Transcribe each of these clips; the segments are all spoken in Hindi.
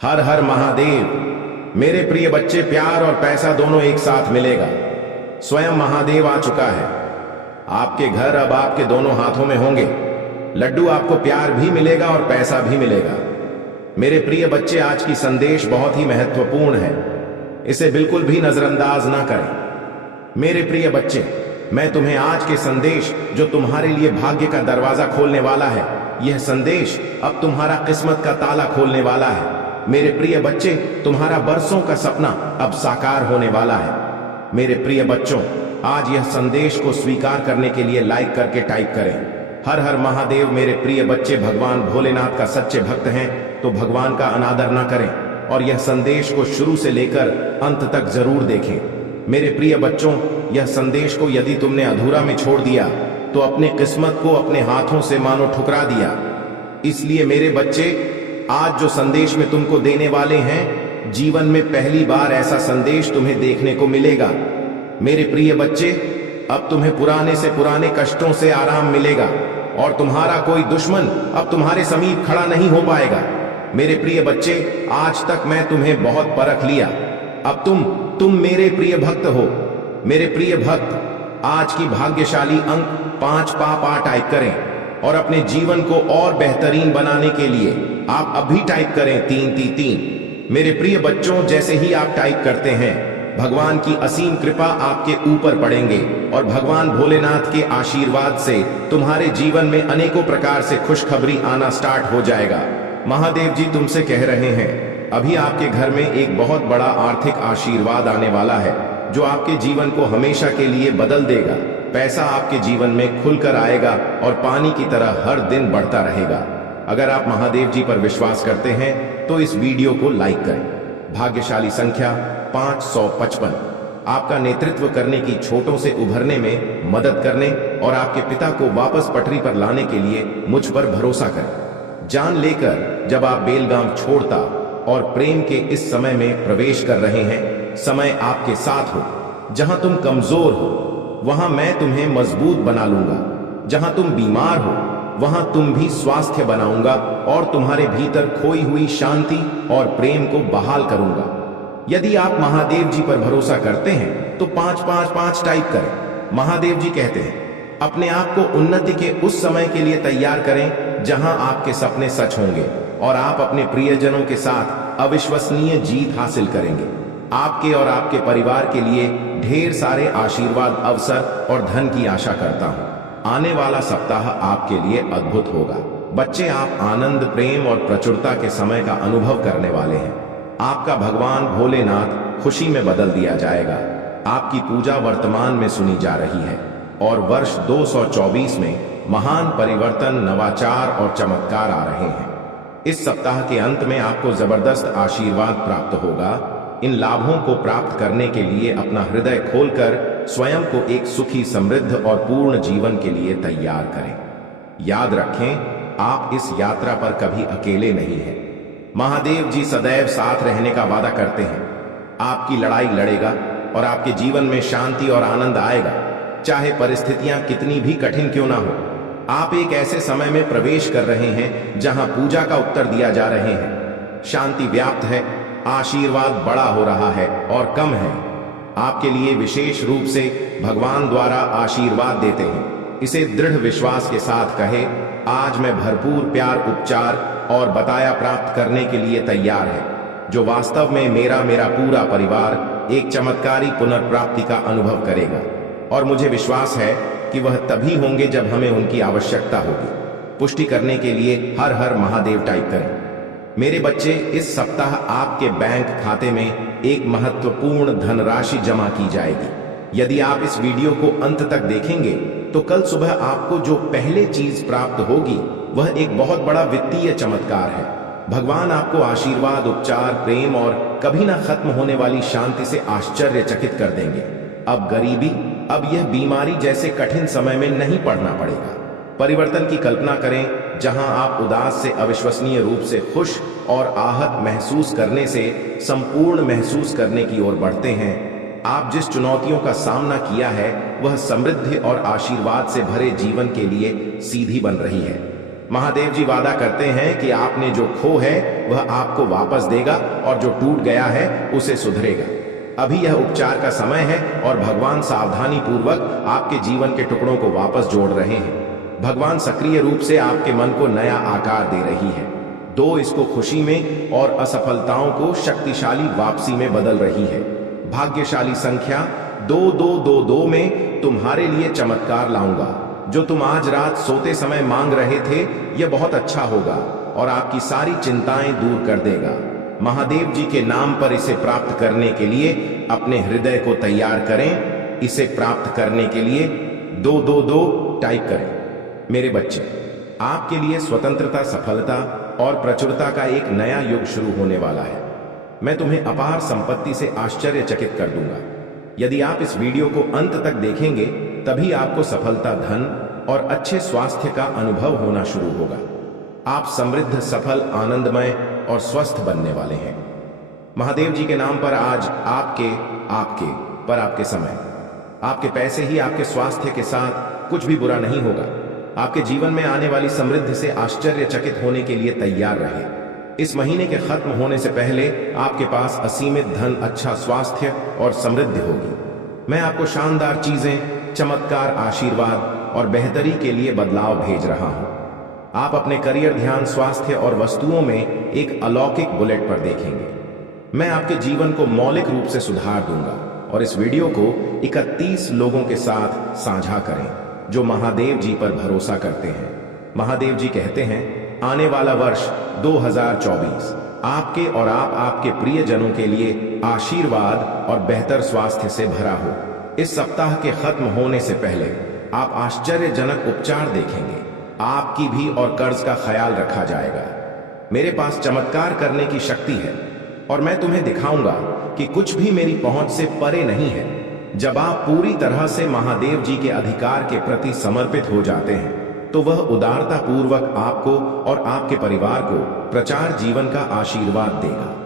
हर हर महादेव। मेरे प्रिय बच्चे, प्यार और पैसा दोनों एक साथ मिलेगा। स्वयं महादेव आ चुका है। आपके घर अब आपके दोनों हाथों में होंगे। लड्डू, आपको प्यार भी मिलेगा और पैसा भी मिलेगा। मेरे प्रिय बच्चे, आज की संदेश बहुत ही महत्वपूर्ण है। इसे बिल्कुल भी नजरअंदाज ना करें। मेरे प्रिय बच्चे, मैं तुम्हें आज के संदेश जो तुम्हारे लिए भाग्य का दरवाजा खोलने वाला है, यह संदेश अब तुम्हारा किस्मत का ताला खोलने वाला है। मेरे प्रिय बच्चे, तुम्हारा बरसों का सपना अब साकार होने वाला है। मेरे प्रिय बच्चों, आज यह संदेश को स्वीकार करने के लिए लाइक करके टाइप करें। हर हर महादेव। मेरे प्रिय बच्चे, भगवान भोलेनाथ का सच्चे भक्त हैं तो भगवान का अनादर न करें और यह संदेश को शुरू से लेकर अंत तक जरूर देखें। मेरे प्रिय बच्चों, यह संदेश को यदि तुमने अधूरा में छोड़ दिया तो अपने किस्मत को अपने हाथों से मानो ठुकरा दिया। इसलिए मेरे बच्चे, आज जो संदेश में तुमको देने वाले हैं, जीवन में पहली बार ऐसा संदेश तुम्हें देखने को मिलेगा। मेरे प्रिय बच्चे, अब तुम्हें पुराने से पुराने कष्टों से आराम मिलेगा और तुम्हारा कोई दुश्मन अब तुम्हारे समीप खड़ा नहीं हो पाएगा। मेरे प्रिय बच्चे, आज तक मैं तुम्हें बहुत परख लिया। अब तुम मेरे प्रिय भक्त हो। मेरे प्रिय भक्त, आज की भाग्यशाली अंक 5 पा टाइप करें और अपने जीवन को और बेहतरीन बनाने के लिए आप अभी टाइप करें 333। मेरे प्रिय बच्चों, जैसे ही आप टाइप करते हैं, भगवान की असीम कृपा आपके ऊपर पड़ेंगे और भगवान भोलेनाथ के आशीर्वाद से तुम्हारे जीवन में अनेकों प्रकार से खुशखबरी आना स्टार्ट हो जाएगा। महादेव जी तुमसे कह रहे हैं, अभी आपके घर में एक बहुत बड़ा आर्थिक आशीर्वाद आने वाला है जो आपके जीवन को हमेशा के लिए बदल देगा। पैसा आपके जीवन में खुलकर आएगा और पानी की तरह हर दिन बढ़ता रहेगा। अगर आप महादेव जी पर विश्वास करते हैं तो इस वीडियो को लाइक करें। भाग्यशाली संख्या 555 आपका नेतृत्व करने की, छोटों से उभरने में मदद करने और आपके पिता को वापस पटरी पर लाने के लिए मुझ पर भरोसा करें। जान लेकर जब आप बेलगाम छोड़ता और प्रेम के इस समय में प्रवेश कर रहे हैं, समय आपके साथ हो। जहां तुम कमजोर हो वहां मैं तुम्हें मजबूत बना लूंगा। जहां तुम बीमार हो वहां तुम भी स्वास्थ्य बनाऊंगा और तुम्हारे भीतर खोई हुई शांति और प्रेम को बहाल करूंगा। यदि आप महादेव जी पर भरोसा करते हैं तो 555 टाइप करें। महादेव जी कहते हैं, अपने आप को उन्नति के उस समय के लिए तैयार करें जहां आपके सपने सच होंगे और आप अपने प्रियजनों के साथ अविश्वसनीय जीत हासिल करेंगे। आपके और आपके परिवार के लिए ढेर सारे आशीर्वाद, अवसर और धन की आशा करता हूं। आने वाला सप्ताह आपके लिए अद्भुत होगा। बच्चे, आप आनंद, प्रेम और प्रचुरता के समय का अनुभव करने वाले हैं। आपका भगवान भोलेनाथ खुशी में बदल दिया जाएगा। आपकी पूजा वर्तमान में सुनी जा रही है और वर्ष 224 में महान परिवर्तन, नवाचार और चमत्कार आ रहे हैं। इस सप्ताह के अंत में आपको जबरदस्त आशीर्वाद प्राप्त होगा। इन लाभों को प्राप्त करने के लिए अपना हृदय खोलकर स्वयं को एक सुखी, समृद्ध और पूर्ण जीवन के लिए तैयार करें। याद रखें, आप इस यात्रा पर कभी अकेले नहीं हैं। महादेव जी सदैव साथ रहने का वादा करते हैं। आपकी लड़ाई लड़ेगा और आपके जीवन में शांति और आनंद आएगा, चाहे परिस्थितियां कितनी भी कठिन क्यों ना हो। आप एक ऐसे समय में प्रवेश कर रहे हैं जहां पूजा का उत्तर दिया जा रहे हैं। शांति व्याप्त है, आशीर्वाद बड़ा हो रहा है और कम है। आपके लिए विशेष रूप से भगवान द्वारा आशीर्वाद देते हैं। इसे दृढ़ विश्वास के साथ कहे, आज मैं भरपूर प्यार, उपचार और बताया प्राप्त करने के लिए तैयार है, जो वास्तव में मेरा पूरा परिवार एक चमत्कारी पुनर्प्राप्ति का अनुभव करेगा और मुझे विश्वास है कि वह तभी होंगे जब हमें उनकी आवश्यकता होगी। पुष्टि करने के लिए हर हर महादेव टाइप करें। मेरे बच्चे, इस सप्ताह आपके बैंक खाते में एक महत्वपूर्ण धनराशि जमा की जाएगी। यदि आप इस वीडियो को अंत तक देखेंगे तो कल सुबह आपको जो पहले चीज प्राप्त होगी वह एक बहुत बड़ा वित्तीय चमत्कार है। भगवान आपको आशीर्वाद, उपचार, प्रेम और कभी ना खत्म होने वाली शांति से आश्चर्यचकित कर देंगे। अब गरीबी, अब यह बीमारी जैसे कठिन समय में नहीं पड़ना पड़ेगा। परिवर्तन की कल्पना करें, जहां आप उदास से अविश्वसनीय रूप से खुश और आहत महसूस करने से संपूर्ण महसूस करने की ओर बढ़ते हैं। आप जिस चुनौतियों का सामना किया है वह समृद्धि और आशीर्वाद से भरे जीवन के लिए सीधी बन रही है। महादेव जी वादा करते हैं कि आपने जो खो है वह आपको वापस देगा और जो टूट गया है उसे सुधरेगा। अभी यह उपचार का समय है और भगवान सावधानी पूर्वक आपके जीवन के टुकड़ों को वापस जोड़ रहे हैं। भगवान सक्रिय रूप से आपके मन को नया आकार दे रही है। दो इसको खुशी में और असफलताओं को शक्तिशाली वापसी में बदल रही है। भाग्यशाली संख्या 2222 में तुम्हारे लिए चमत्कार लाऊंगा। जो तुम आज रात सोते समय मांग रहे थे यह बहुत अच्छा होगा और आपकी सारी चिंताएं दूर कर देगा। महादेव जी के नाम पर इसे प्राप्त करने के लिए अपने हृदय को तैयार करें। इसे प्राप्त करने के लिए 222 टाइप करें। मेरे बच्चे, आपके लिए स्वतंत्रता, सफलता और प्रचुरता का एक नया युग शुरू होने वाला है। मैं तुम्हें अपार संपत्ति से आश्चर्यचकित कर दूंगा। यदि आप इस वीडियो को अंत तक देखेंगे तभी आपको सफलता, धन और अच्छे स्वास्थ्य का अनुभव होना शुरू होगा। आप समृद्ध, सफल, आनंदमय और स्वस्थ बनने वाले हैं। महादेव जी के नाम पर आज आपके समय, आपके पैसे ही आपके स्वास्थ्य के साथ कुछ भी बुरा नहीं होगा। आपके जीवन में आने वाली समृद्धि से आश्चर्यचकित होने के लिए तैयार रहे। इस महीने के खत्म होने से पहले आपके पास असीमित धन, अच्छा स्वास्थ्य और समृद्धि होगी। मैं आपको शानदार चीजें, चमत्कार, आशीर्वाद और बेहतरी के लिए बदलाव भेज रहा हूं। आप अपने करियर, ध्यान, स्वास्थ्य और वस्तुओं में एक अलौकिक बुलेट पर देखेंगे। मैं आपके जीवन को मौलिक रूप से सुधार दूंगा और इस वीडियो को 31 लोगों के साथ साझा करें जो महादेव जी पर भरोसा करते हैं। महादेव जी कहते हैं, आने वाला वर्ष 2024 आपके और आपके प्रियजनों के लिए आशीर्वाद और बेहतर स्वास्थ्य से भरा हो। इस सप्ताह के खत्म होने से पहले आप आश्चर्यजनक उपचार देखेंगे। आपकी भी और कर्ज का ख्याल रखा जाएगा। मेरे पास चमत्कार करने की शक्ति है और मैं तुम्हें दिखाऊंगा कि कुछ भी मेरी पहुंच से परे नहीं है। जब आप पूरी तरह से महादेव जी के अधिकार के प्रति समर्पित हो जाते हैं तो वह उदारता पूर्वक आपको और आपके परिवार को प्रचार जीवन का आशीर्वाद देगा।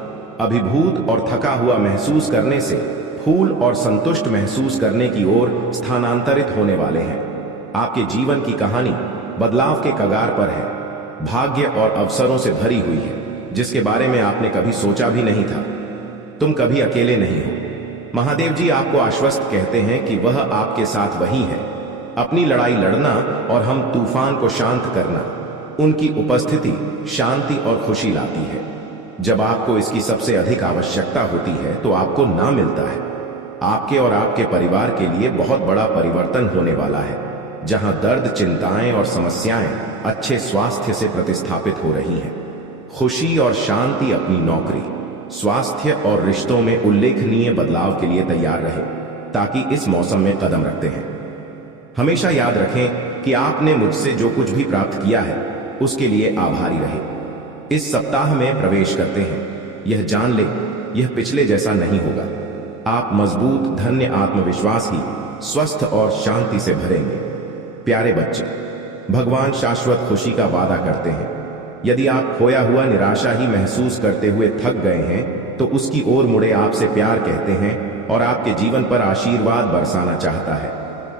अभिभूत और थका हुआ महसूस करने से फूल और संतुष्ट महसूस करने की ओर स्थानांतरित होने वाले हैं। आपके जीवन की कहानी बदलाव के कगार पर है, भाग्य और अवसरों से भरी हुई है जिसके बारे में आपने कभी सोचा भी नहीं था। तुम कभी अकेले नहीं हो। महादेव जी आपको आश्वस्त कहते हैं कि वह आपके साथ वही है। अपनी लड़ाई लड़ना और हम तूफान को शांत करना, उनकी उपस्थिति शांति और खुशी लाती है। जब आपको इसकी सबसे अधिक आवश्यकता होती है तो आपको ना मिलता है। आपके और आपके परिवार के लिए बहुत बड़ा परिवर्तन होने वाला है। जहां दर्द, चिंताएं और समस्याएं अच्छे स्वास्थ्य से प्रतिस्थापित हो रही हैं। खुशी और शांति अपनी नौकरी, स्वास्थ्य और रिश्तों में उल्लेखनीय बदलाव के लिए तैयार रहे ताकि इस मौसम में कदम रखते हैं। हमेशा याद रखें कि आपने मुझसे जो कुछ भी प्राप्त किया है उसके लिए आभारी रहे। इस सप्ताह में प्रवेश करते हैं, यह जान ले यह पिछले जैसा नहीं होगा। आप मजबूत, धन्य, आत्मविश्वास ही स्वस्थ और शांति से भरेंगे। प्यारे बच्चे, भगवान शाश्वत खुशी का वादा करते हैं। यदि आप खोया हुआ, निराशा ही महसूस करते हुए थक गए हैं तो उसकी ओर मुड़े आपसे प्यार कहते हैं और आपके जीवन पर आशीर्वाद बरसाना चाहता है।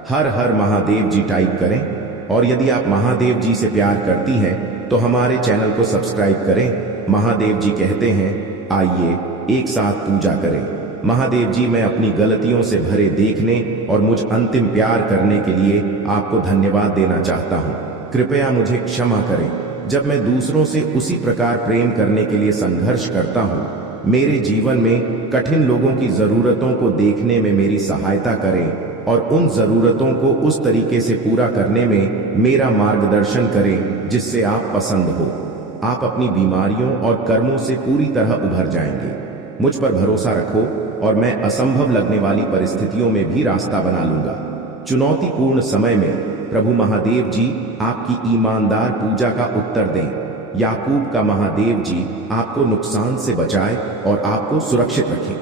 हर हर महादेव जी टाइप करें और यदि आप महादेव जी से प्यार करती हैं तो हमारे चैनल को सब्सक्राइब करें। महादेव जी कहते हैं, आइए एक साथ पूजा करें। महादेव जी, मैं अपनी गलतियों से भरे देखने और मुझ अंतिम प्यार करने के लिए आपको धन्यवाद देना चाहता हूँ। कृपया मुझे क्षमा करें जब मैं दूसरों से उसी प्रकार प्रेम करने के लिए संघर्ष करता हूँ। मेरे जीवन में कठिन लोगों की जरूरतों को देखने में मेरी सहायता करें और उन जरूरतों को उस तरीके से पूरा करने में मेरा मार्गदर्शन करें जिससे आप पसंद हो। आप अपनी बीमारियों और कर्मों से पूरी तरह उभर जाएंगे। मुझ पर भरोसा रखो और मैं असंभव लगने वाली परिस्थितियों में भी रास्ता बना लूंगा। चुनौतीपूर्ण समय में प्रभु महादेव जी आपकी ईमानदार पूजा का उत्तर दें। याकूब का महादेव जी आपको नुकसान से बचाए और आपको सुरक्षित रखें।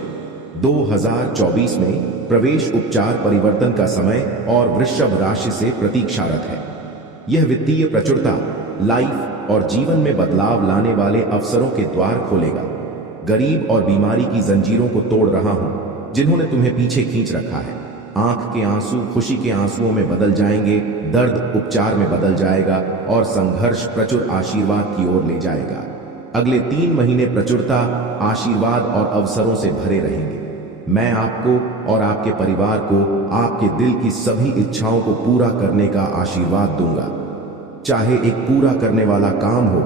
2024 में प्रवेश उपचार परिवर्तन का समय और वृषभ राशि से प्रतीक्षारत है। यह वित्तीय प्रचुरता, लाइफ और जीवन में बदलाव लाने वाले अवसरों के द्वार खोलेगा। गरीब और बीमारी की जंजीरों को तोड़ रहा हूं जिन्होंने तुम्हें पीछे खींच रखा है। आंख के आंसू खुशी के आंसुओं में बदल जाएंगे, दर्द उपचार में बदल जाएगा और संघर्ष प्रचुर आशीर्वाद की ओर ले जाएगा। अगले 3 महीने प्रचुरता, आशीर्वाद और अवसरों से भरे रहेंगे। मैं आपको और आपके परिवार को आपके दिल की सभी इच्छाओं को पूरा करने का आशीर्वाद दूंगा, चाहे एक पूरा करने वाला काम हो,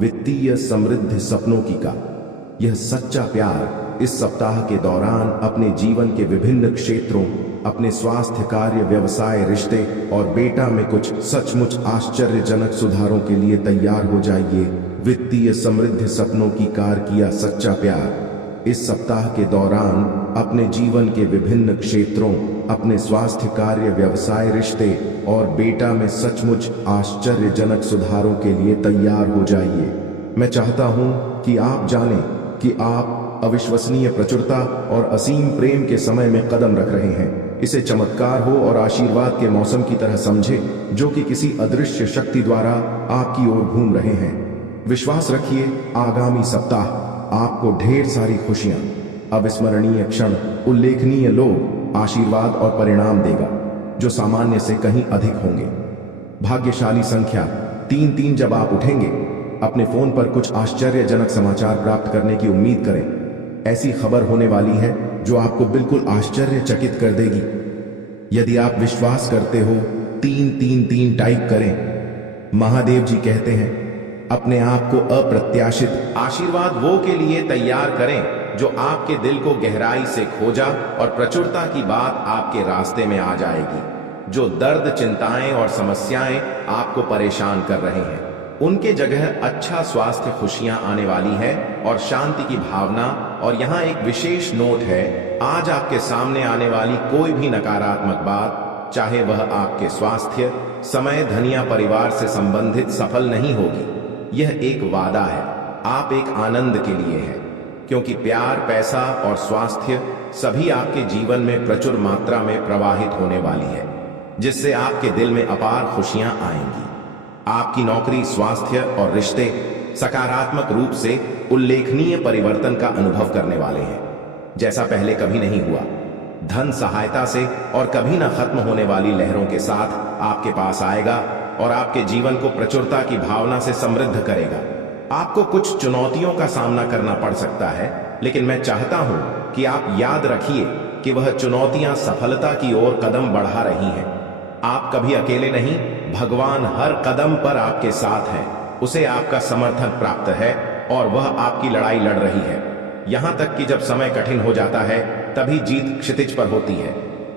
वित्तीय समृद्ध सपनों की का। यह सच्चा प्यार इस सप्ताह के दौरान अपने जीवन के विभिन्न क्षेत्रों, अपने स्वास्थ्य, कार्य, व्यवसाय, रिश्ते और बेटा में कुछ सचमुच आश्चर्यजनक सुधारों के लिए तैयार हो जाइए। वित्तीय समृद्ध सपनों की कार किया सच्चा प्यार इस सप्ताह के दौरान अपने जीवन के विभिन्न क्षेत्रों, अपने स्वास्थ्य, कार्य, व्यवसाय, रिश्ते और बेटा में सचमुच आश्चर्यजनक सुधारों के लिए तैयार हो जाइए। मैं चाहता हूं कि आप जानें कि आप अविश्वसनीय प्रचुरता और असीम प्रेम के समय में कदम रख रहे हैं। इसे चमत्कार हो और आशीर्वाद के मौसम की तरह समझें, जो कि किसी अदृश्य शक्ति द्वारा आपकी ओर घूम रहे हैं। विश्वास रखिए, आगामी सप्ताह आपको ढेर सारी खुशियां, अविस्मरणीय क्षण, उल्लेखनीय लोग, आशीर्वाद और परिणाम देगा, जो सामान्य से कहीं अधिक होंगे। भाग्यशाली संख्या 3-3। जब आप उठेंगे, अपने फोन पर कुछ आश्चर्यजनक समाचार प्राप्त करने की उम्मीद करें। ऐसी खबर होने वाली है जो आपको बिल्कुल आश्चर्यचकित कर देगी। यदि आप विश्वास करते हो, 3-3-3 टाइप करें। महादेव जी कहते हैं, अपने आप को अप्रत्याशित आशीर्वाद वो के लिए तैयार करें जो आपके दिल को गहराई से खोजा और प्रचुरता की बात आपके रास्ते में आ जाएगी। जो दर्द, चिंताएं और समस्याएं आपको परेशान कर रहे हैं, उनके जगह अच्छा स्वास्थ्य, खुशियां आने वाली है और शांति की भावना। और यहाँ एक विशेष नोट है, आज आपके सामने आने वाली कोई भी नकारात्मक बात, चाहे वह आपके स्वास्थ्य, समय, धन या परिवार से संबंधित, सफल नहीं होगी। यह एक वादा है, आप एक आनंद के लिए है, क्योंकि प्यार, पैसा और स्वास्थ्य सभी आपके जीवन में प्रचुर मात्रा में प्रवाहित होने वाली है, जिससे आपके दिल में अपार खुशियां आएंगी। आपकी नौकरी, स्वास्थ्य और रिश्ते सकारात्मक रूप से उल्लेखनीय परिवर्तन का अनुभव करने वाले हैं, जैसा पहले कभी नहीं हुआ। धन सहायता से और कभी न खत्म होने वाली लहरों के साथ आपके पास आएगा और आपके जीवन को प्रचुरता की भावना से समृद्ध करेगा। आपको कुछ चुनौतियों का सामना करना पड़ सकता है, लेकिन मैं चाहता हूं कि आप याद रखिए कि वह चुनौतियां सफलता की ओर कदम बढ़ा रही हैं। आप कभी अकेले नहीं, भगवान हर कदम पर आपके साथ है। उसे आपका समर्थन प्राप्त है और वह आपकी लड़ाई लड़ रही है। यहां तक कि जब समय कठिन हो जाता है, तभी जीत क्षितिज पर होती है।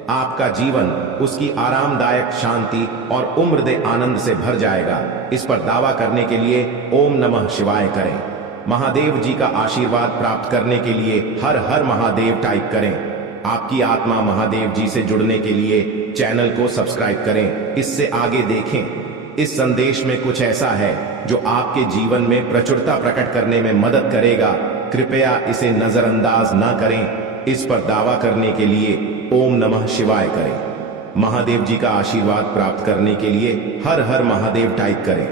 आपका जीवन उसकी आरामदायक शांति और उम्रदे आनंद से भर जाएगा। इस पर दावा करने के लिए ओम नमः शिवाय करें। महादेव जी का आशीर्वाद प्राप्त करने के लिए हर हर महादेव टाइप करें। आपकी आत्मा महादेव जी से जुड़ने के लिए चैनल को सब्सक्राइब करें। इससे आगे देखें। इस संदेश में कुछ ऐसा है जो आपके जीवन में प्रचुरता प्रकट करने में मदद करेगा। कृपया इसे नजरअंदाज ना करें। इस पर दावा करने के लिए ओम नमः शिवाय करें। महादेव जी का आशीर्वाद प्राप्त करने के लिए हर हर महादेव टाइप करें।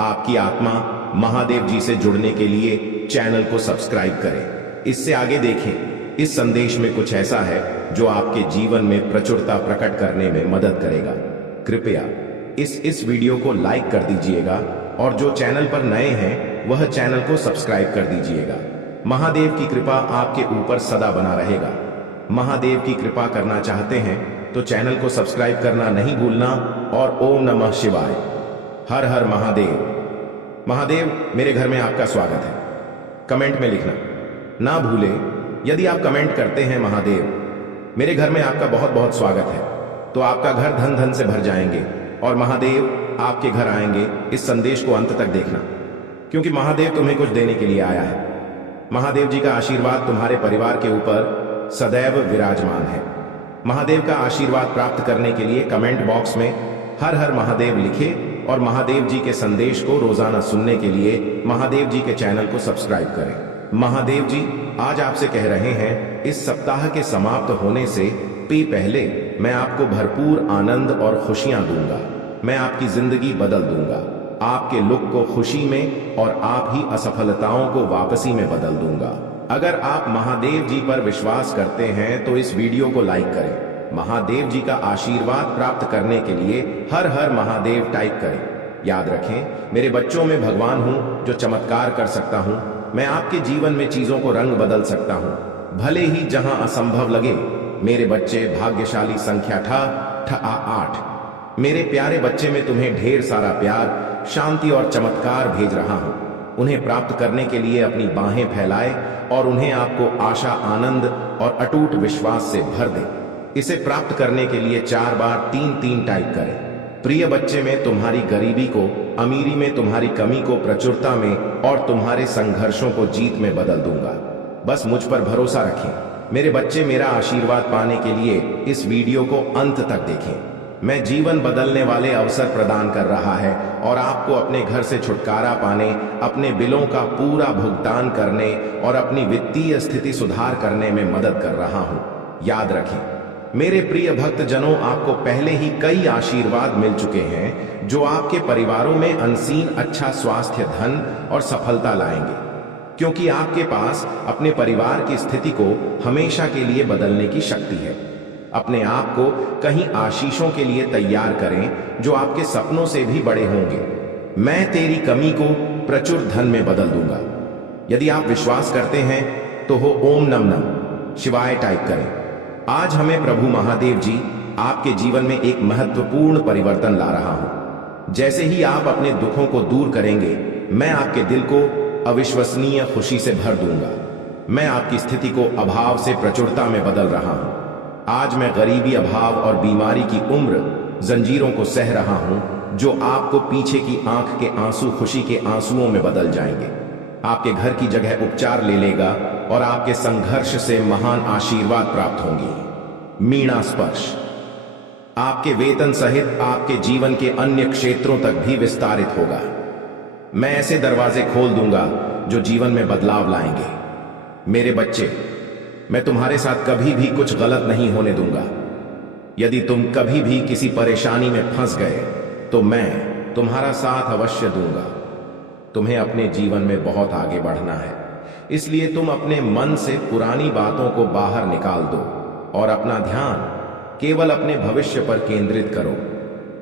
आपकी आत्मा महादेव जी से जुड़ने के लिए चैनल को सब्सक्राइब करें। इससे आगे देखें। इस संदेश में कुछ ऐसा है जो आपके जीवन में प्रचुरता प्रकट करने में मदद करेगा। कृपया इस वीडियो को लाइक कर दीजिएगा और जो चैनल पर नए हैं वह चैनल को सब्सक्राइब कर दीजिएगा। महादेव की कृपा आपके ऊपर सदा बना रहेगा। महादेव की कृपा करना चाहते हैं तो चैनल को सब्सक्राइब करना नहीं भूलना और ओम नमः शिवाय, हर हर महादेव। महादेव, मेरे घर में आपका स्वागत है। कमेंट में लिखना ना भूलें। यदि आप कमेंट करते हैं महादेव, मेरे घर में आपका बहुत बहुत स्वागत है, तो आपका घर धन धन से भर जाएंगे और महादेव आपके घर आएंगे। इस संदेश को अंत तक देखना, क्योंकि महादेव तुम्हें कुछ देने के लिए आया है। महादेव जी का आशीर्वाद तुम्हारे परिवार के ऊपर सदैव विराजमान है। महादेव का आशीर्वाद प्राप्त करने के लिए कमेंट बॉक्स में हर हर महादेव लिखें और महादेव जी के संदेश को रोजाना सुनने के लिए महादेव जी के चैनल को सब्सक्राइब करें। महादेव जी आज आपसे कह रहे हैं, इस सप्ताह के समाप्त होने से पहले मैं आपको भरपूर आनंद और खुशियां दूंगा। मैं आपकी जिंदगी बदल दूंगा, आपके लुक को खुशी में और आप ही असफलताओं को वापसी में बदल दूंगा। अगर आप महादेव जी पर विश्वास करते हैं तो इस वीडियो को लाइक करें। महादेव जी का आशीर्वाद प्राप्त करने के लिए हर हर महादेव टाइप करें। याद रखें, मेरे बच्चों में भगवान हूं जो चमत्कार कर सकता हूं। मैं आपके जीवन में चीजों को रंग बदल सकता हूं, भले ही जहां असंभव लगे। मेरे बच्चे भाग्यशाली संख्या ठ 8। मेरे प्यारे बच्चे, में तुम्हें ढेर सारा प्यार, शांति और चमत्कार भेज रहा हूं। उन्हें प्राप्त करने के लिए अपनी बाहें फैलाए और उन्हें आपको आशा, आनंद और अटूट विश्वास से भर दे। इसे प्राप्त करने के लिए 4 बार 3-3 टाइप करें। प्रिय बच्चे, में तुम्हारी गरीबी को अमीरी में, तुम्हारी कमी को प्रचुरता में और तुम्हारे संघर्षों को जीत में बदल दूंगा। बस मुझ पर भरोसा रखें। मेरे बच्चे, मेरा आशीर्वाद पाने के लिए इस वीडियो को अंत तक देखें। मैं जीवन बदलने वाले अवसर प्रदान कर रहा है और आपको अपने घर से छुटकारा पाने, अपने बिलों का पूरा भुगतान करने और अपनी वित्तीय स्थिति सुधार करने में मदद कर रहा हूं। याद रखें, मेरे प्रिय भक्तजनों, आपको पहले ही कई आशीर्वाद मिल चुके हैं जो आपके परिवारों में अनसीन अच्छा स्वास्थ्य, धन और सफलता लाएंगे, क्योंकि आपके पास अपने परिवार की स्थिति को हमेशा के लिए बदलने की शक्ति है। अपने आप को कहीं आशीषों के लिए तैयार करें जो आपके सपनों से भी बड़े होंगे। मैं तेरी कमी को प्रचुर धन में बदल दूंगा। यदि आप विश्वास करते हैं तो हो ओम नम नम शिवाय टाइप करें। आज हमें प्रभु महादेव जी आपके जीवन में एक महत्वपूर्ण परिवर्तन ला रहा हूं। जैसे ही आप अपने दुखों को दूर करेंगे, मैं आपके दिल को अविश्वसनीय खुशी से भर दूंगा। मैं आपकी स्थिति को अभाव से प्रचुरता में बदल रहा हूं। आज मैं गरीबी, अभाव और बीमारी की उम्र जंजीरों को सह रहा हूं जो आपको पीछे की आंख के आंसू खुशी के आंसुओं में बदल जाएंगे। आपके घर की जगह उपचार ले लेगा और आपके संघर्ष से महान आशीर्वाद प्राप्त होंगी। मीणा स्पर्श आपके वेतन सहित आपके जीवन के अन्य क्षेत्रों तक भी विस्तारित होगा। मैं ऐसे दरवाजे खोल दूंगा जो जीवन में बदलाव लाएंगे। मेरे बच्चे, मैं तुम्हारे साथ कभी भी कुछ गलत नहीं होने दूंगा। यदि तुम कभी भी किसी परेशानी में फंस गए तो मैं तुम्हारा साथ अवश्य दूंगा। तुम्हें अपने जीवन में बहुत आगे बढ़ना है, इसलिए तुम अपने मन से पुरानी बातों को बाहर निकाल दो और अपना ध्यान केवल अपने भविष्य पर केंद्रित करो।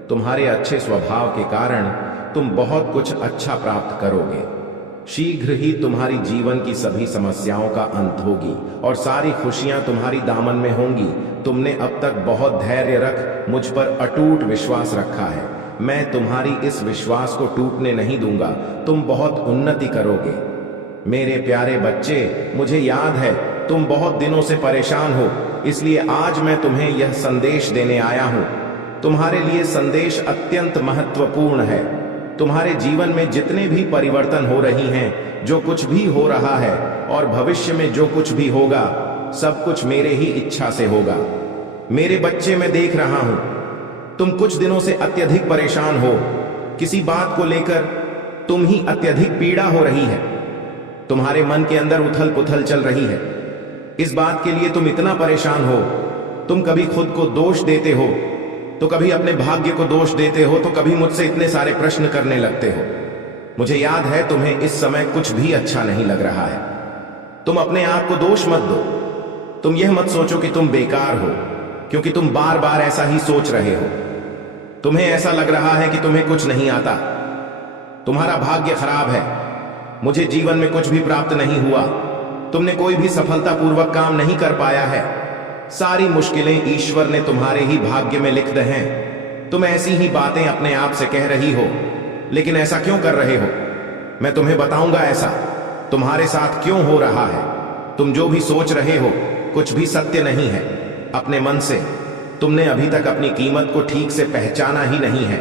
तुम्हारे अच्छे स्वभाव के कारण तुम बहुत कुछ अच्छा प्राप्त करोगे। शीघ्र ही तुम्हारी जीवन की सभी समस्याओं का अंत होगी और सारी खुशियां तुम्हारी दामन में होंगी। तुमने अब तक बहुत धैर्य रख मुझ पर अटूट विश्वास रखा है। मैं तुम्हारी इस विश्वास को टूटने नहीं दूंगा। तुम बहुत उन्नति करोगे। मेरे प्यारे बच्चे, मुझे याद है तुम बहुत दिनों से परेशान हो, इसलिए आज मैं तुम्हें यह संदेश देने आया हूं। तुम्हारे लिए संदेश अत्यंत महत्वपूर्ण है। तुम्हारे जीवन में जितने भी परिवर्तन हो रही हैं, जो कुछ भी हो रहा है और भविष्य में जो कुछ भी होगा, सब कुछ मेरे ही इच्छा से होगा। मेरे बच्चे, मैं देख रहा हूं तुम कुछ दिनों से अत्यधिक परेशान हो। किसी बात को लेकर तुम ही अत्यधिक पीड़ा हो रही है। तुम्हारे मन के अंदर उथल पुथल चल रही है। इस बात के लिए तुम इतना परेशान हो। तुम कभी खुद को दोष देते हो तो कभी अपने भाग्य को दोष देते हो, तो कभी मुझसे इतने सारे प्रश्न करने लगते हो। मुझे याद है तुम्हें इस समय कुछ भी अच्छा नहीं लग रहा है। तुम अपने आप को दोष मत दो। तुम यह मत सोचो कि तुम बेकार हो, क्योंकि तुम बार बार ऐसा ही सोच रहे हो। तुम्हें ऐसा लग रहा है कि तुम्हें कुछ नहीं आता, तुम्हारा भाग्य खराब है, मुझे जीवन में कुछ भी प्राप्त नहीं हुआ, तुमने कोई भी सफलतापूर्वक काम नहीं कर पाया है, सारी मुश्किलें ईश्वर ने तुम्हारे ही भाग्य में लिख दी हैं। तुम ऐसी ही बातें अपने आप से कह रही हो, लेकिन ऐसा क्यों कर रहे हो? मैं तुम्हें बताऊंगा ऐसा तुम्हारे साथ क्यों हो रहा है। तुम जो भी सोच रहे हो कुछ भी सत्य नहीं है। अपने मन से तुमने अभी तक अपनी कीमत को ठीक से पहचाना ही नहीं है।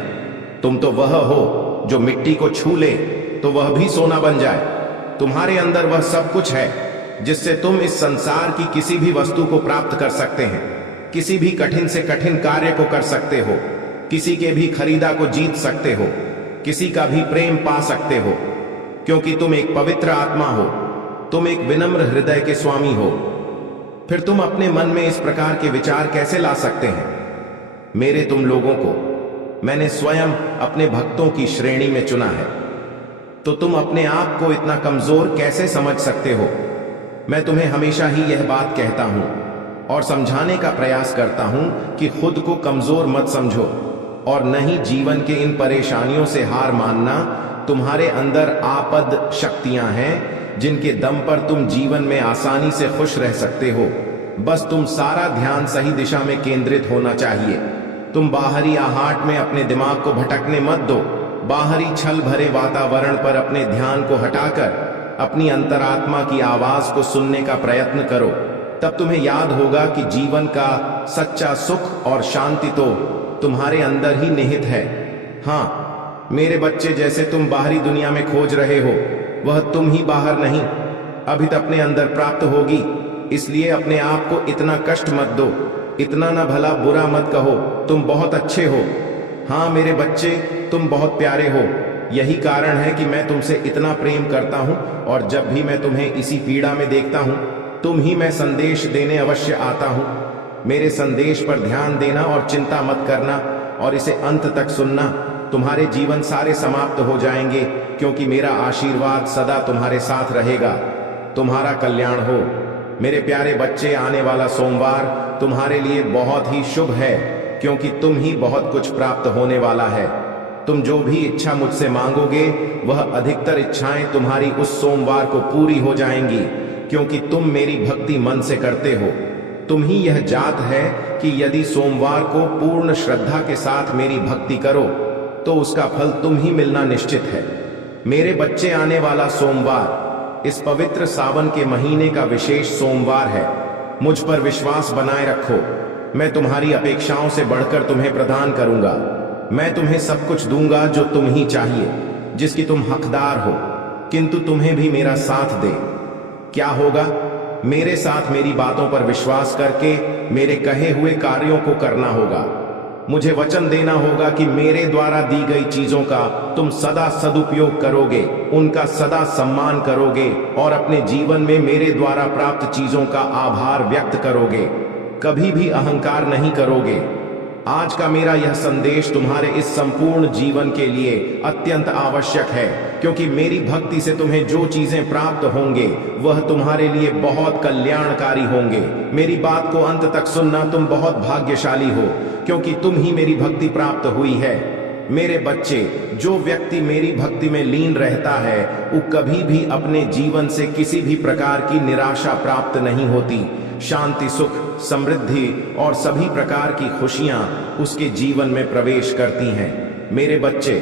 तुम तो वह हो जो मिट्टी को छू ले तो वह भी सोना बन जाए। तुम्हारे अंदर वह सब कुछ है जिससे तुम इस संसार की किसी भी वस्तु को प्राप्त कर सकते हैं, किसी भी कठिन से कठिन कार्य को कर सकते हो, किसी के भी खरीदा को जीत सकते हो, किसी का भी प्रेम पा सकते हो, क्योंकि तुम एक पवित्र आत्मा हो, तुम एक विनम्र हृदय के स्वामी हो। फिर तुम अपने मन में इस प्रकार के विचार कैसे ला सकते हैं? मेरे तुम लोगों को मैंने स्वयं अपने भक्तों की श्रेणी में चुना है, तो तुम अपने आप को इतना कमजोर कैसे समझ सकते हो? मैं तुम्हें हमेशा ही यह बात कहता हूं और समझाने का प्रयास करता हूं कि खुद को कमजोर मत समझो और न ही जीवन के इन परेशानियों से हार मानना। तुम्हारे अंदर आपद शक्तियां हैं जिनके दम पर तुम जीवन में आसानी से खुश रह सकते हो। बस तुम सारा ध्यान सही दिशा में केंद्रित होना चाहिए। तुम बाहरी आहट में अपने दिमाग को भटकने मत दो। बाहरी छल भरे वातावरण पर अपने ध्यान को हटाकर अपनी अंतरात्मा की आवाज को सुनने का प्रयत्न करो। तब तुम्हें याद होगा कि जीवन का सच्चा सुख और शांति तो तुम्हारे अंदर ही निहित है। हाँ मेरे बच्चे, जैसे तुम बाहरी दुनिया में खोज रहे हो वह तुम ही बाहर नहीं अभी तक अपने अंदर प्राप्त होगी। इसलिए अपने आप को इतना कष्ट मत दो, इतना ना भला बुरा मत कहो। तुम बहुत अच्छे हो। हाँ मेरे बच्चे, तुम बहुत प्यारे हो। यही कारण है कि मैं तुमसे इतना प्रेम करता हूं और जब भी मैं तुम्हें इसी पीड़ा में देखता हूं तुम ही मैं संदेश देने अवश्य आता हूं। मेरे संदेश पर ध्यान देना और चिंता मत करना और इसे अंत तक सुनना। तुम्हारे जीवन सारे समाप्त हो जाएंगे क्योंकि मेरा आशीर्वाद सदा तुम्हारे साथ रहेगा। तुम्हारा कल्याण हो। मेरे प्यारे बच्चे, आने वाला सोमवार तुम्हारे लिए बहुत ही शुभ है क्योंकि तुम ही बहुत कुछ प्राप्त होने वाला है। तुम जो भी इच्छा मुझसे मांगोगे वह अधिकतर इच्छाएं तुम्हारी उस सोमवार को पूरी हो जाएंगी क्योंकि तुम मेरी भक्ति मन से करते हो। तुम ही यह जात है कि यदि सोमवार को पूर्ण श्रद्धा के साथ मेरी भक्ति करो तो उसका फल तुम ही मिलना निश्चित है। मेरे बच्चे, आने वाला सोमवार इस पवित्र सावन के महीने का विशेष सोमवार है। मुझ पर विश्वास बनाए रखो। मैं तुम्हारी अपेक्षाओं से बढ़कर तुम्हें प्रदान करूंगा। मैं तुम्हें सब कुछ दूंगा जो तुम ही चाहिए, जिसकी तुम हकदार हो, किंतु तुम्हें भी मेरा साथ दे। क्या होगा? मेरे साथ मेरी बातों पर विश्वास करके मेरे कहे हुए कार्यों को करना होगा। मुझे वचन देना होगा कि मेरे द्वारा दी गई चीजों का तुम सदा सदुपयोग करोगे, उनका सदा सम्मान करोगे और अपने जीवन में मेरे द्वारा प्राप्त चीजों का आभार व्यक्त करोगे। कभी भी अहंकार नहीं करोगे। आज का मेरा यह संदेश तुम्हारे इस संपूर्ण जीवन के लिए अत्यंत आवश्यक है क्योंकि मेरी भक्ति से तुम्हें जो चीजें प्राप्त होंगे वह तुम्हारे लिए बहुत कल्याणकारी होंगे। मेरी बात को अंत तक सुनना। तुम बहुत भाग्यशाली हो क्योंकि तुम ही मेरी भक्ति प्राप्त हुई है। मेरे बच्चे, जो व्यक्ति मेरी भक्ति में लीन रहता है वो कभी भी अपने जीवन से किसी भी प्रकार की निराशा प्राप्त नहीं होती। शांति, सुख, समृद्धि और सभी प्रकार की खुशियां उसके जीवन में प्रवेश करती हैं। मेरे बच्चे,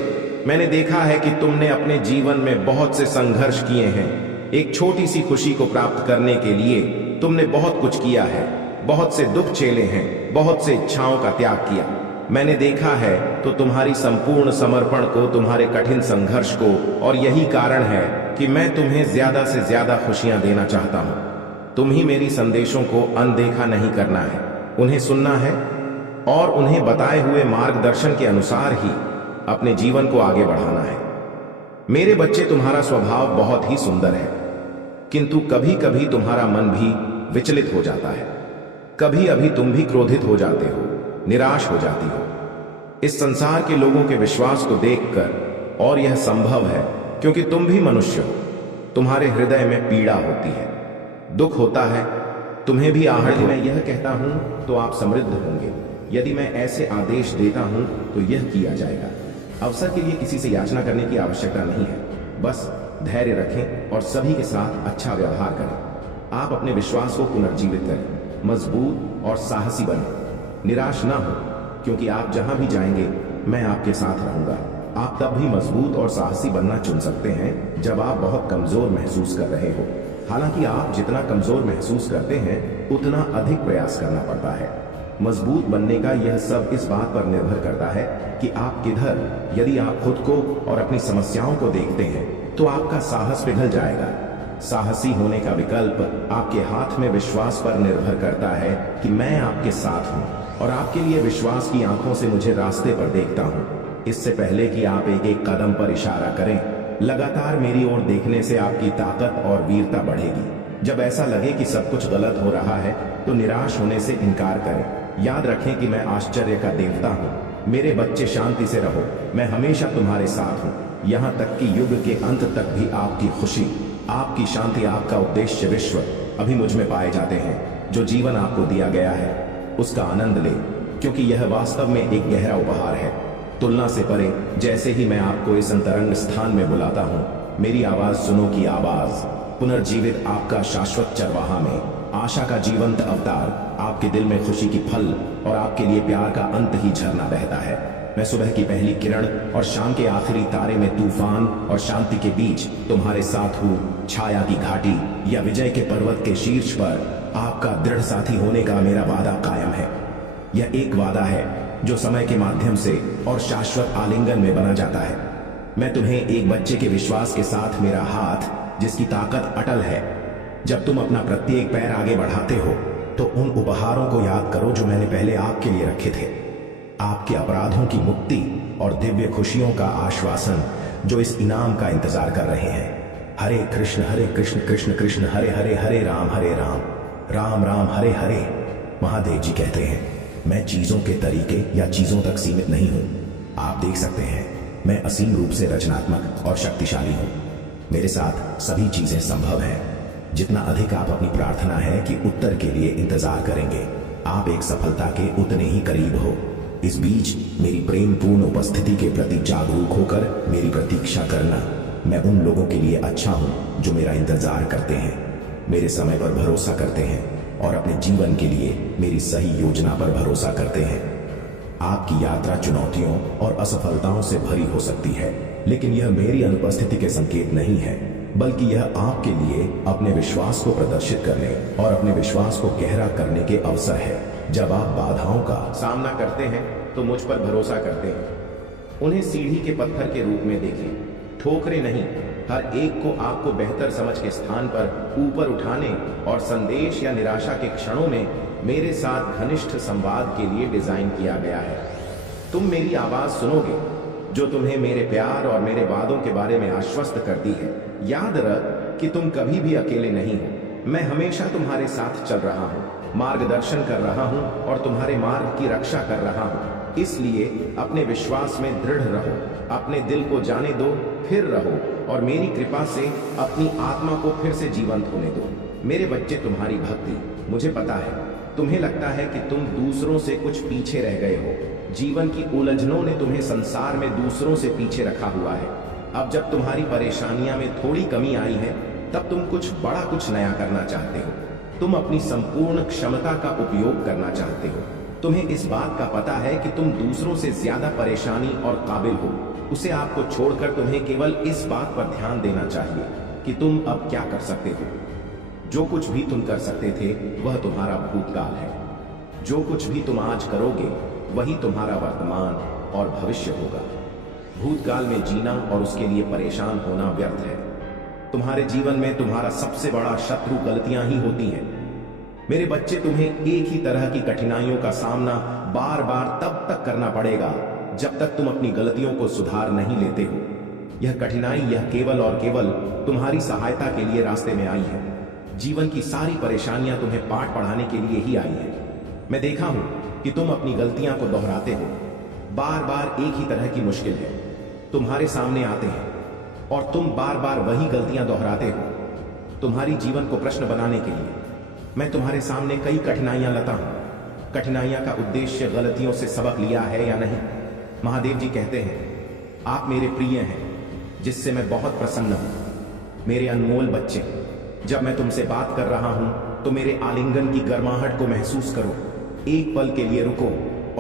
मैंने देखा है कि तुमने अपने जीवन में बहुत से संघर्ष किए हैं। एक छोटी सी खुशी को प्राप्त करने के लिए तुमने बहुत कुछ किया है, बहुत से दुख झेले हैं, बहुत से इच्छाओं का त्याग किया। मैंने देखा है तो तुम्हारी संपूर्ण समर्पण को, तुम्हारे कठिन संघर्ष को, और यही कारण है कि मैं तुम्हें ज्यादा से ज्यादा खुशियां देना चाहता हूं। तुम ही मेरी संदेशों को अनदेखा नहीं करना है, उन्हें सुनना है और उन्हें बताए हुए मार्गदर्शन के अनुसार ही अपने जीवन को आगे बढ़ाना है। मेरे बच्चे, तुम्हारा स्वभाव बहुत ही सुंदर है, किंतु कभी कभी तुम्हारा मन भी विचलित हो जाता है। कभी अभी तुम भी क्रोधित हो जाते हो, निराश हो जाती हो इस संसार के लोगों के विश्वास को देखकर, और यह संभव है क्योंकि तुम भी मनुष्य हो। तुम्हारे हृदय में पीड़ा होती है, दुख होता है, तुम्हें भी आहट। यदि मैं यह कहता हूं तो आप समृद्ध होंगे, यदि मैं ऐसे आदेश देता हूं तो यह किया जाएगा। अवसर के लिए किसी से याचना करने की आवश्यकता नहीं है, बस धैर्य रखें और सभी के साथ अच्छा व्यवहार करें। आप अपने विश्वास को पुनर्जीवित करें, मजबूत और साहसी बने। निराश ना हो क्योंकि आप जहां भी जाएंगे मैं आपके साथ रहूंगा। आप तब भी मजबूत और साहसी बनना चुन सकते हैं जब आप बहुत कमजोर महसूस कर रहे हो। हालांकि आप जितना कमजोर महसूस करते हैं उतना अधिक प्रयास करना पड़ता है। मजबूत बनने का यह सब इस बात पर निर्भर करता है कि आप किधर। यदि आप खुद को और अपनी समस्याओं को देखते हैं तो आपका साहस पिघल जाएगा। साहसी होने का विकल्प आपके हाथ में विश्वास पर निर्भर करता है कि मैं आपके साथ हूं और आपके लिए विश्वास की आंखों से मुझे रास्ते पर देखता हूं। इससे पहले कि आप एक एक कदम पर इशारा करें, लगातार मेरी ओर देखने से आपकी ताकत और वीरता बढ़ेगी। जब ऐसा लगे कि सब कुछ गलत हो रहा है तो निराश होने से इनकार करें। याद रखें कि मैं आश्चर्य का देवता हूं। मेरे बच्चे, शांति से रहो, मैं हमेशा तुम्हारे साथ हूं, यहां तक कि युग के अंत तक भी। आपकी खुशी, आपकी शांति, आपका उद्देश्य विश्व अभी मुझ में पाए जाते हैं। जो जीवन आपको दिया गया है उसका आनंद ले, क्योंकि यह वास्तव में एक गहरा उपहार है। तुलना से परे, जैसे ही मैं आपको इस अंतरंग स्थान में बुलाता हूँ, मेरी आवाज सुनो की आवाज, पुनर्जीवित आपका शाश्वत चरवाहा में, आशा का जीवंत अवतार, आपके दिल में खुशी की फल और आपके लिए प्यार का अंत ही झरना बहता है। मैं सुबह की पहली किरण और शाम के आखिरी तारे में तूफान और शांति के बीच तुम्हारे साथ हूँ। छाया की घाटी या विजय के पर्वत के शीर्ष पर आपका दृढ़ साथी होने का मेरा वादा कायम है। यह एक वादा है जो समय के माध्यम से और शाश्वत आलिंगन में बना जाता है। मैं तुम्हें एक बच्चे के विश्वास के साथ मेरा हाथ, जिसकी ताकत अटल है, जब तुम अपना प्रत्येक पैर आगे बढ़ाते हो तो उन उपहारों को याद करो जो मैंने पहले आपके लिए रखे थे। आपके अपराधों की मुक्ति और दिव्य खुशियों का आश्वासन जो इस इनाम का इंतजार कर रहे हैं। हरे कृष्ण कृष्ण कृष्ण हरे हरे, हरे राम राम राम हरे हरे। महादेव जी कहते हैं, मैं चीजों के तरीके या चीजों तक सीमित नहीं हूं। आप देख सकते हैं, मैं असीम रूप से रचनात्मक और शक्तिशाली हूं। मेरे साथ सभी चीजें संभव हैं। जितना अधिक आप अपनी प्रार्थना है कि उत्तर के लिए इंतजार करेंगे, आप एक सफलता के उतने ही करीब हो। इस बीच मेरी प्रेम पूर्ण उपस्थिति के प्रति जागरूक होकर मेरी प्रतीक्षा करना। मैं उन लोगों के लिए अच्छा हूं जो मेरा इंतजार करते हैं, मेरे समय पर भरोसा करते हैं और अपने जीवन के लिए मेरी सही योजना पर भरोसा करते हैं। आपकी यात्रा चुनौतियों और असफलताओं से भरी हो सकती है, लेकिन यह मेरी अनुपस्थिति के संकेत नहीं है, बल्कि यह आपके लिए अपने विश्वास को प्रदर्शित करने और अपने विश्वास को गहरा करने के अवसर है। जब आप बाधाओं का सामना करते हैं तो मुझ पर भरोसा करते हैं। उन्हें सीढ़ी के पत्थर के रूप में देखें, ठोकरे नहीं। हर एक को आपको बेहतर समझ के स्थान पर ऊपर उठाने और संदेश या निराशा के क्षणों में मेरे साथ घनिष्ठ संवाद के लिए डिजाइन किया गया है। तुम मेरी आवाज सुनोगे जो तुम्हें मेरे प्यार और मेरे वादों के बारे में आश्वस्त करती है। याद रख कि तुम कभी भी अकेले नहीं हो। मैं हमेशा तुम्हारे साथ चल रहा हूँ, मार्गदर्शन कर रहा हूँ और तुम्हारे मार्ग की रक्षा कर रहा हूँ। इसलिए अपने विश्वास में दृढ़ रहो, अपने दिल को जाने दो, फिर रहो और मेरी कृपा से अपनी आत्मा को फिर से जीवंत होने दो। मेरे बच्चे, तुम्हारी भक्ति, मुझे पता है तुम्हें लगता है कि तुम दूसरों से कुछ पीछे रह गए हो। जीवन की उलझनों ने तुम्हें संसार में दूसरों से पीछे रखा हुआ है। अब जब तुम्हारी परेशानियां में थोड़ी कमी आई है, तब तुम कुछ नया करना चाहते हो। तुम अपनी संपूर्ण क्षमता का उपयोग करना चाहते हो। तुम्हें इस बात का पता है कि तुम दूसरों से ज्यादा परेशानी और काबिल हो। उसे आपको छोड़कर तुम्हें केवल इस बात पर ध्यान देना चाहिए कि तुम अब क्या कर सकते हो। जो कुछ भी तुम कर सकते थे वह तुम्हारा भूतकाल है। जो कुछ भी तुम आज करोगे वही तुम्हारा वर्तमान और भविष्य होगा। भूतकाल में जीना और उसके लिए परेशान होना व्यर्थ है। तुम्हारे जीवन में तुम्हारा सबसे बड़ा शत्रु गलतियां ही होती हैं। मेरे बच्चे, तुम्हें एक ही तरह की कठिनाइयों का सामना बार बार तब तक करना पड़ेगा जब तक तुम अपनी गलतियों को सुधार नहीं लेते हो। यह कठिनाई यह केवल और केवल तुम्हारी सहायता के लिए रास्ते में आई है। जीवन की सारी परेशानियां तुम्हें पाठ पढ़ाने के लिए ही आई है। मैं देखा हूं कि तुम अपनी गलतियां को दोहराते हो। बार बार एक ही तरह की मुश्किल है तुम्हारे सामने आते हैं और तुम बार बार वही गलतियां दोहराते हो। तुम्हारी जीवन को प्रश्न बनाने के लिए मैं तुम्हारे सामने कई कठिनाइयां लाता हूं। कठिनाइयां का उद्देश्य गलतियों से सबक लिया है या नहीं। महादेव जी कहते हैं, आप मेरे प्रिय हैं जिससे मैं बहुत प्रसन्न हूं। मेरे अनमोल बच्चे, जब मैं तुमसे बात कर रहा हूं तो मेरे आलिंगन की गर्माहट को महसूस करो। एक पल के लिए रुको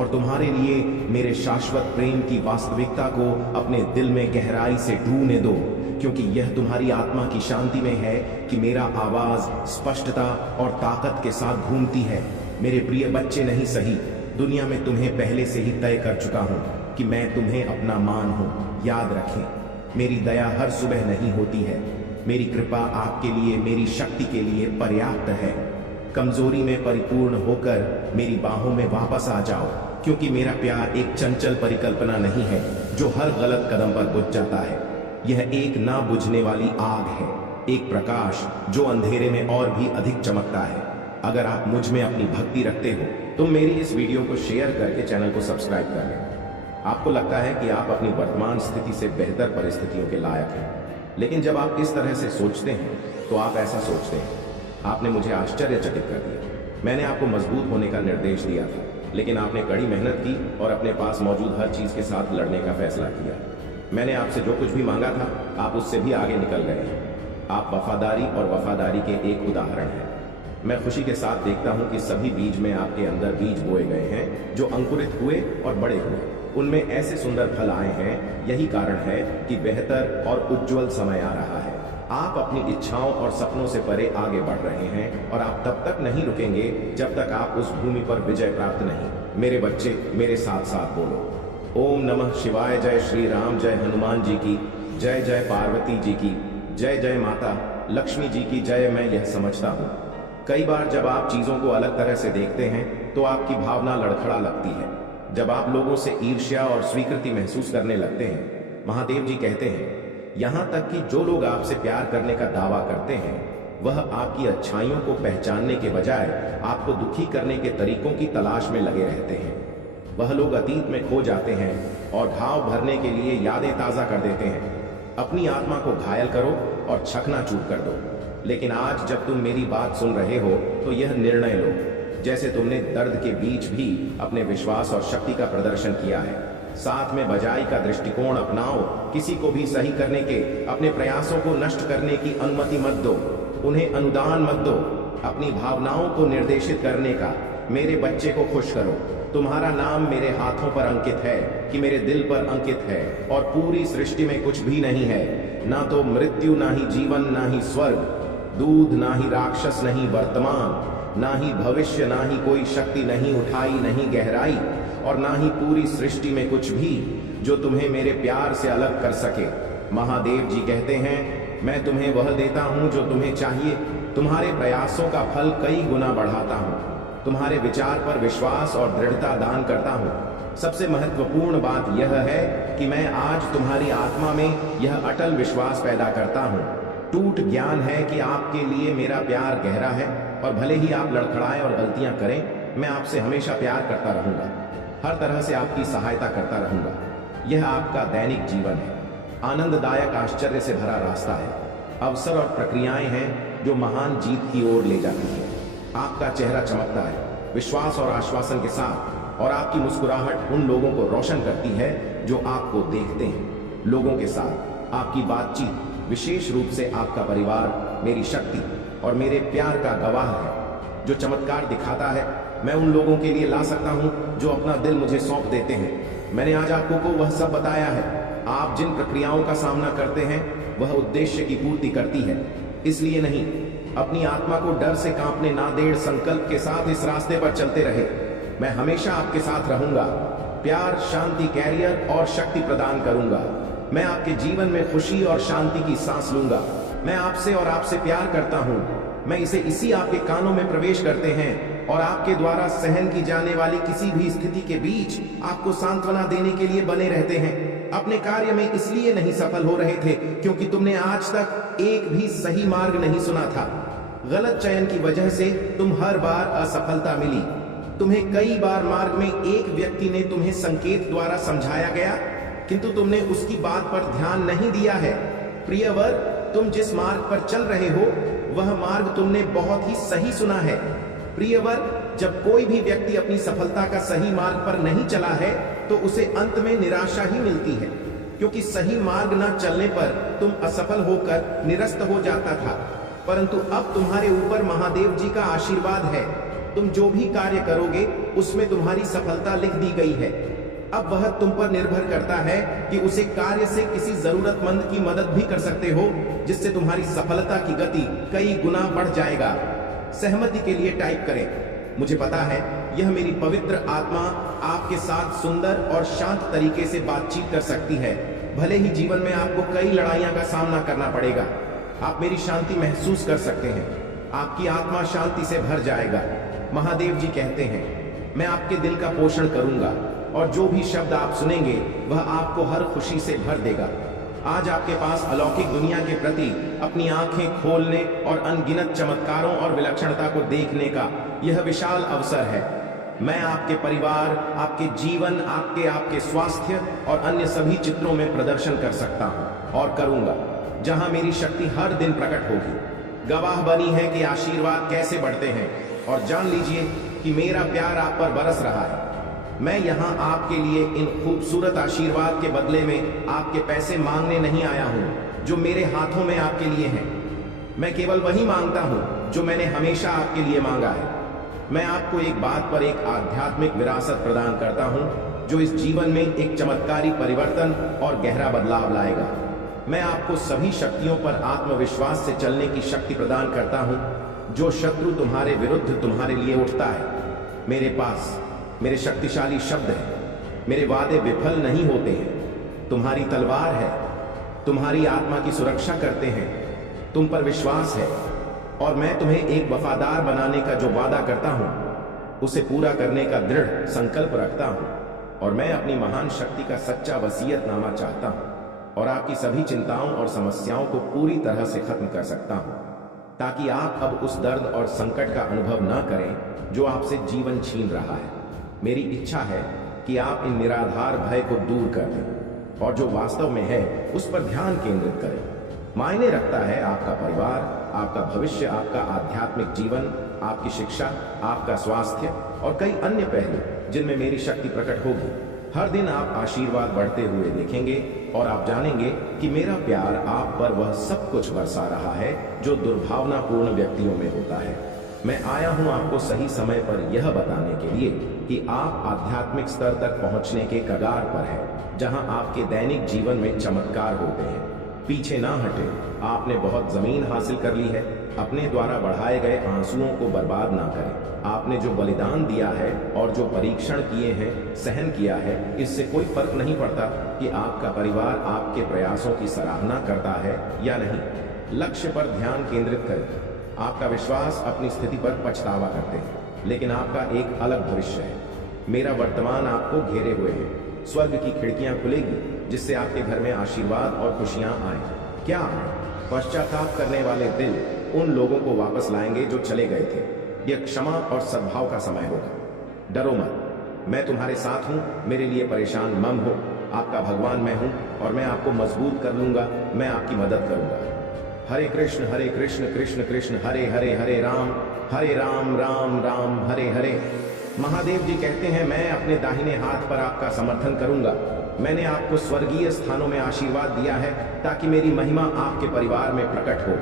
और तुम्हारे लिए मेरे शाश्वत प्रेम की वास्तविकता को अपने दिल में गहराई से ढूंढने दो, क्योंकि यह तुम्हारी आत्मा की शांति में है कि मेरा आवाज स्पष्टता और ताकत के साथ घूमती है। मेरे प्रिय बच्चे, नहीं सही, दुनिया में तुम्हें पहले से ही तय कर चुका हूं कि मैं तुम्हें अपना मान हूं। याद रखें, मेरी दया हर सुबह नहीं होती है। मेरी कृपा आपके लिए, मेरी शक्ति के लिए पर्याप्त है। कमजोरी में परिपूर्ण होकर मेरी बाहों में वापस आ जाओ, क्योंकि मेरा प्यार एक चंचल परिकल्पना नहीं है जो हर गलत कदम पर बुझ जाता है। यह एक ना बुझने वाली आग है, एक प्रकाश जो अंधेरे में और भी अधिक चमकता है। अगर आप मुझ में अपनी भक्ति रखते हो तो मेरी इस वीडियो को शेयर करके चैनल को सब्सक्राइब कर लें। आपको लगता है कि आप अपनी वर्तमान स्थिति से बेहतर परिस्थितियों के लायक हैं, लेकिन जब आप इस तरह से सोचते हैं तो आप ऐसा सोचते हैं। आपने मुझे आश्चर्यचकित कर दिया। मैंने आपको मजबूत होने का निर्देश दिया था, लेकिन आपने कड़ी मेहनत की और अपने पास मौजूद हर चीज के साथ लड़ने का फैसला किया। मैंने आपसे जो कुछ भी मांगा था, आप उससे भी आगे निकल गए हैं। आप वफादारी और वफादारी के एक उदाहरण हैं। मैं खुशी के साथ देखता हूं कि सभी बीज में आपके अंदर बीज बोए गए हैं जो अंकुरित हुए और बड़े हुए। उनमें ऐसे सुंदर फल आए हैं। यही कारण है कि बेहतर और उज्जवल समय आ रहा है। आप अपनी इच्छाओं और सपनों से परे आगे बढ़ रहे हैं और आप तब तक नहीं रुकेंगे जब तक आप उस भूमि पर विजय प्राप्त नहीं। मेरे बच्चे, मेरे साथ साथ बोलो, ओम नमः शिवाय। जय श्री राम, जय हनुमान जी की जय, जय पार्वती जी की जय, जय माता लक्ष्मी जी की जय। मैं यह समझता हूँ, कई बार जब आप चीजों को अलग तरह से देखते हैं तो आपकी भावना लड़खड़ा लगती है। जब आप लोगों से ईर्ष्या और स्वीकृति महसूस करने लगते हैं, महादेव जी कहते हैं, यहां तक कि जो लोग आपसे प्यार करने का दावा करते हैं, वह आपकी अच्छाइयों को पहचानने के बजाय आपको दुखी करने के तरीकों की तलाश में लगे रहते हैं। वह लोग अतीत में खो जाते हैं और घाव भरने के लिए यादें ताजा कर देते हैं। अपनी आत्मा को घायल करो और चकनाचूर कर दो। लेकिन आज जब तुम मेरी बात सुन रहे हो तो यह निर्णय लो, जैसे तुमने दर्द के बीच भी अपने विश्वास और शक्ति का प्रदर्शन किया है। साथ में बजाई का दृष्टिकोण अपनाओ। किसी को भी सही करने के अपने प्रयासों को नष्ट करने की अनुमति मत दो। उन्हें अनुदान मत दो। अपनी भावनाओं को निर्देशित करने का। मेरे बच्चे को खुश करो। तुम्हारा नाम मेरे हाथों पर अंकित है कि मेरे दिल पर अंकित है, और पूरी सृष्टि में कुछ भी नहीं है, ना तो मृत्यु, ना ही जीवन, ना ही स्वर्ग, दूध, ना ही राक्षस, नहीं वर्तमान, ना ही भविष्य, ना ही कोई शक्ति, नहीं ऊंचाई, नहीं गहराई, और ना ही पूरी सृष्टि में कुछ भी जो तुम्हें मेरे प्यार से अलग कर सके। महादेव जी कहते हैं, मैं तुम्हें वह देता हूं जो तुम्हें चाहिए। तुम्हारे प्रयासों का फल कई गुना बढ़ाता हूं। तुम्हारे विचार पर विश्वास और दृढ़ता दान करता हूं। सबसे महत्वपूर्ण बात यह है कि मैं आज तुम्हारी आत्मा में यह अटल विश्वास पैदा करता हूं, टूट ज्ञान है कि आपके लिए मेरा प्यार गहरा है, और भले ही आप लड़खड़ाएं और गलतियां करें, मैं आपसे हमेशा प्यार करता रहूंगा। हर तरह से आपकी सहायता करता रहूंगा। यह आपका दैनिक जीवन है, आनंददायक, आश्चर्य से भरा रास्ता है। अवसर और प्रक्रियाएं हैं जो महान जीत की ओर ले जाती हैं। आपका चेहरा चमकता है विश्वास और आश्वासन के साथ, और आपकी मुस्कुराहट उन लोगों को रोशन करती है जो आपको देखते हैं। लोगों के साथ आपकी बातचीत, विशेष रूप से आपका परिवार, मेरी शक्ति और मेरे प्यार का गवाह है। जो चमत्कार दिखाता है, मैं उन लोगों के लिए ला सकता हूं जो अपना दिल मुझे सौंप देते हैं। मैंने आज आपको को वह सब बताया है। आप जिन प्रक्रियाओं का सामना करते हैं, वह उद्देश्य की पूर्ति करती है। इसलिए नहीं, अपनी आत्मा को डर से कांपने ना दें। संकल्प के साथ इस रास्ते पर चलते रहे। मैं हमेशा आपके साथ रहूंगा। प्यार, शांति, कैरियर और शक्ति प्रदान करूंगा। मैं आपके जीवन में खुशी और शांति की सांस लूंगा। मैं आपसे और आपसे प्यार करता हूं। मैं इसी आपके कानों में प्रवेश करते हैं, और आपके द्वारा सहन की जाने वाली किसी भी स्थिति के बीच आपको सांत्वना देने के लिए बने रहते हैं। अपने कार्य में इसलिए नहीं सफल हो रहे थे क्योंकि तुमने आज तक एक भी सही मार्ग नहीं सुना था। गलत चयन की वजह से तुम हर बार असफलता मिली। तुम्हें कई बार मार्ग में एक व्यक्ति ने तुम्हें संकेत द्वारा समझाया गया, किंतु तुमने उसकी बात पर ध्यान नहीं दिया है। प्रियवर, तुम जिस मार्ग पर चल रहे हो वह मार्ग तुमने बहुत ही सही सुना है। प्रियवर, जब कोई भी व्यक्ति अपनी सफलता का सही मार्ग पर नहीं चला है तो उसे अंत में निराशा ही मिलती है, क्योंकि सही मार्ग न चलने पर तुम असफल होकर निरस्त हो जाता था। परंतु अब तुम्हारे ऊपर महादेव जी का आशीर्वाद है। तुम जो भी कार्य करोगे उसमें तुम्हारी सफलता लिख दी गई है। अब वह तुम पर निर्भर करता है कि उसे कार्य से किसी जरूरतमंद की मदद भी कर सकते हो, जिससे तुम्हारी सफलता की गति कई गुना बढ़ जाएगा। सहमति के लिए टाइप करें। मुझे पता है यह मेरी पवित्र आत्मा आपके साथ सुंदर और शांत तरीके से बातचीत कर सकती है। भले ही जीवन में आपको कई लड़ाइयां का सामना करना पड़ेगा, आप मेरी शांति महसूस कर सकते हैं। आपकी आत्मा शांति से भर जाएगा। महादेव जी कहते हैं, मैं आपके दिल का पोषण करूंगा, और जो भी शब्द आप सुनेंगे वह आपको हर खुशी से भर देगा। आज आपके पास अलौकिक दुनिया के प्रति अपनी आंखें खोलने और अनगिनत चमत्कारों और विलक्षणता को देखने का यह विशाल अवसर है। मैं आपके परिवार, आपके जीवन, आपके स्वास्थ्य और अन्य सभी चित्रों में प्रदर्शन कर सकता हूं और करूंगा, जहां मेरी शक्ति हर दिन प्रकट होगी। गवाह बनी है कि आशीर्वाद कैसे बढ़ते हैं। और जान लीजिए कि मेरा प्यार आप पर बरस रहा है। मैं यहाँ आपके लिए इन खूबसूरत आशीर्वाद के बदले में आपके पैसे मांगने नहीं आया हूँ जो मेरे हाथों में आपके लिए हैं। मैं केवल वही मांगता हूँ जो मैंने हमेशा आपके लिए मांगा है। मैं आपको एक बात पर एक आध्यात्मिक विरासत प्रदान करता हूँ जो इस जीवन में एक चमत्कारी परिवर्तन और गहरा बदलाव लाएगा। मैं आपको सभी शक्तियों पर आत्मविश्वास से चलने की शक्ति प्रदान करता हूँ। जो शत्रु तुम्हारे विरुद्ध तुम्हारे लिए उठता है, मेरे पास मेरे शक्तिशाली शब्द हैं। मेरे वादे विफल नहीं होते हैं। तुम्हारी तलवार है, तुम्हारी आत्मा की सुरक्षा करते हैं। तुम पर विश्वास है और मैं तुम्हें एक वफादार बनाने का जो वादा करता हूं उसे पूरा करने का दृढ़ संकल्प रखता हूं। और मैं अपनी महान शक्ति का सच्चा वसीयतनामा चाहता हूं और आपकी सभी चिंताओं और समस्याओं को पूरी तरह से खत्म कर सकता हूं, ताकि आप अब उस दर्द और संकट का अनुभव न करें जो आपसे जीवन छीन रहा है। मेरी इच्छा है कि आप इन निराधार भय को दूर कर दें और जो वास्तव में है उस पर ध्यान केंद्रित करें। मायने रखता है आपका परिवार, आपका भविष्य, आपका आध्यात्मिक जीवन, आपकी शिक्षा, आपका स्वास्थ्य और कई अन्य पहलू जिनमें मेरी शक्ति प्रकट होगी। हर दिन आप आशीर्वाद बढ़ते हुए देखेंगे और आप जानेंगे कि मेरा प्यार आप पर वह सब कुछ बरसा रहा है जो दुर्भावनापूर्ण व्यक्तियों में होता है। मैं आया हूं आपको सही समय पर यह बताने के लिए कि आप आध्यात्मिक स्तर तक पहुंचने के कगार पर हैं, जहां आपके दैनिक जीवन में चमत्कार होते हैं। पीछे ना हटे, आपने बहुत जमीन हासिल कर ली है। अपने द्वारा बढ़ाए गए आंसुओं को बर्बाद ना करें। आपने जो बलिदान दिया है और जो परीक्षण किए हैं, सहन किया है, इससे कोई फर्क नहीं पड़ता कि आपका परिवार आपके प्रयासों की सराहना करता है या नहीं। लक्ष्य पर ध्यान केंद्रित करें। आपका विश्वास अपनी स्थिति पर पछतावा करते हैं, लेकिन आपका एक अलग भविष्य है। मेरा वर्तमान आपको घेरे हुए है। स्वर्ग की खिड़कियां खुलेगी जिससे आपके घर में आशीर्वाद और खुशियां आए। क्या पश्चाताप करने वाले दिल उन लोगों को वापस लाएंगे जो चले गए थे। यह क्षमा और सद्भाव का समय होगा। डरो मत, मैं तुम्हारे साथ हूं। मेरे लिए परेशान मत हो। आपका भगवान मैं हूं और मैं आपको मजबूत कर लूंगा। मैं आपकी मदद करूंगा। हरे कृष्ण कृष्ण कृष्ण हरे हरे, हरे राम राम राम हरे हरे। महादेव जी कहते हैं, मैं अपने दाहिने हाथ पर आपका समर्थन करूंगा। मैंने आपको स्वर्गीय स्थानों में आशीर्वाद दिया है ताकि मेरी महिमा आपके परिवार में प्रकट हो।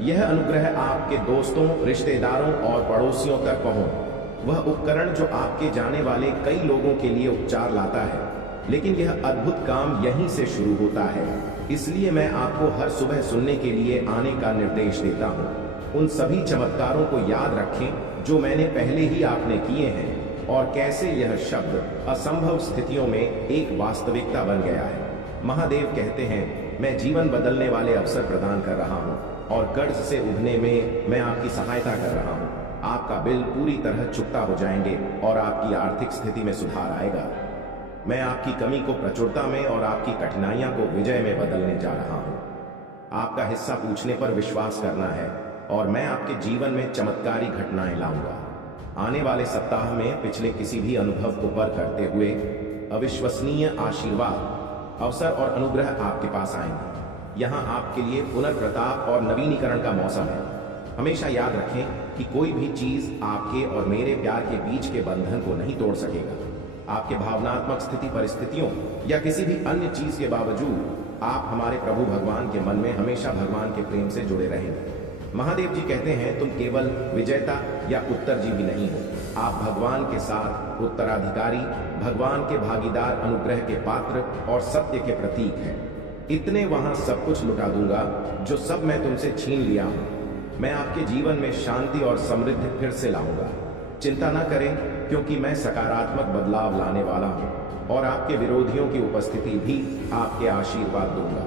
यह अनुग्रह आपके दोस्तों, रिश्तेदारों और पड़ोसियों तक पहुंच। वह उपकरण जो आपके जाने वाले कई लोगों के लिए उपचार लाता है, लेकिन यह अद्भुत काम यहीं से शुरू होता है। इसलिए मैं आपको हर सुबह सुनने के लिए आने का निर्देश देता हूँ। उन सभी चमत्कारों को याद रखें जो मैंने पहले ही आपने किए हैं और कैसे यह शब्द असंभव स्थितियों में एक वास्तविकता बन गया है। महादेव कहते हैं, मैं जीवन बदलने वाले अवसर प्रदान कर रहा हूँ और कर्ज से उभरने में मैं आपकी सहायता कर रहा हूँ। आपका बिल पूरी तरह चुकता हो जाएंगे और आपकी आर्थिक स्थिति में सुधार आएगा। मैं आपकी कमी को प्रचुरता में और आपकी कठिनाइयां को विजय में बदलने जा रहा हूं। आपका हिस्सा पूछने पर विश्वास करना है और मैं आपके जीवन में चमत्कारी घटनाएं लाऊंगा। आने वाले सप्ताह में पिछले किसी भी अनुभव को पर करते हुए अविश्वसनीय आशीर्वाद, अवसर और अनुग्रह आपके पास आएंगे। यहाँ आपके लिए पुनर्प्रताप और नवीनीकरण का मौसम है। हमेशा याद रखें कि कोई भी चीज आपके और मेरे प्यार के बीच के बंधन को नहीं तोड़ सकेगा। आपके भावनात्मक स्थिति, परिस्थितियों या किसी भी अन्य चीज के बावजूद आप हमारे प्रभु भगवान के मन में हमेशा भगवान के प्रेम से जुड़े रहेंगे। महादेव जी कहते हैं, तुम केवल विजेता या उत्तरजीवी नहीं हो, आप भगवान के साथ उत्तराधिकारी, भगवान के भागीदार, अनुग्रह के पात्र और सत्य के प्रतीक हैं। इतने वहां सब कुछ लुटा दूंगा जो सब मैं तुमसे छीन लिया हूं। मैं आपके जीवन में शांति और समृद्धि फिर से लाऊंगा। चिंता न करें, क्योंकि मैं सकारात्मक बदलाव लाने वाला हूं और आपके विरोधियों की उपस्थिति भी आपके आशीर्वाद दूंगा।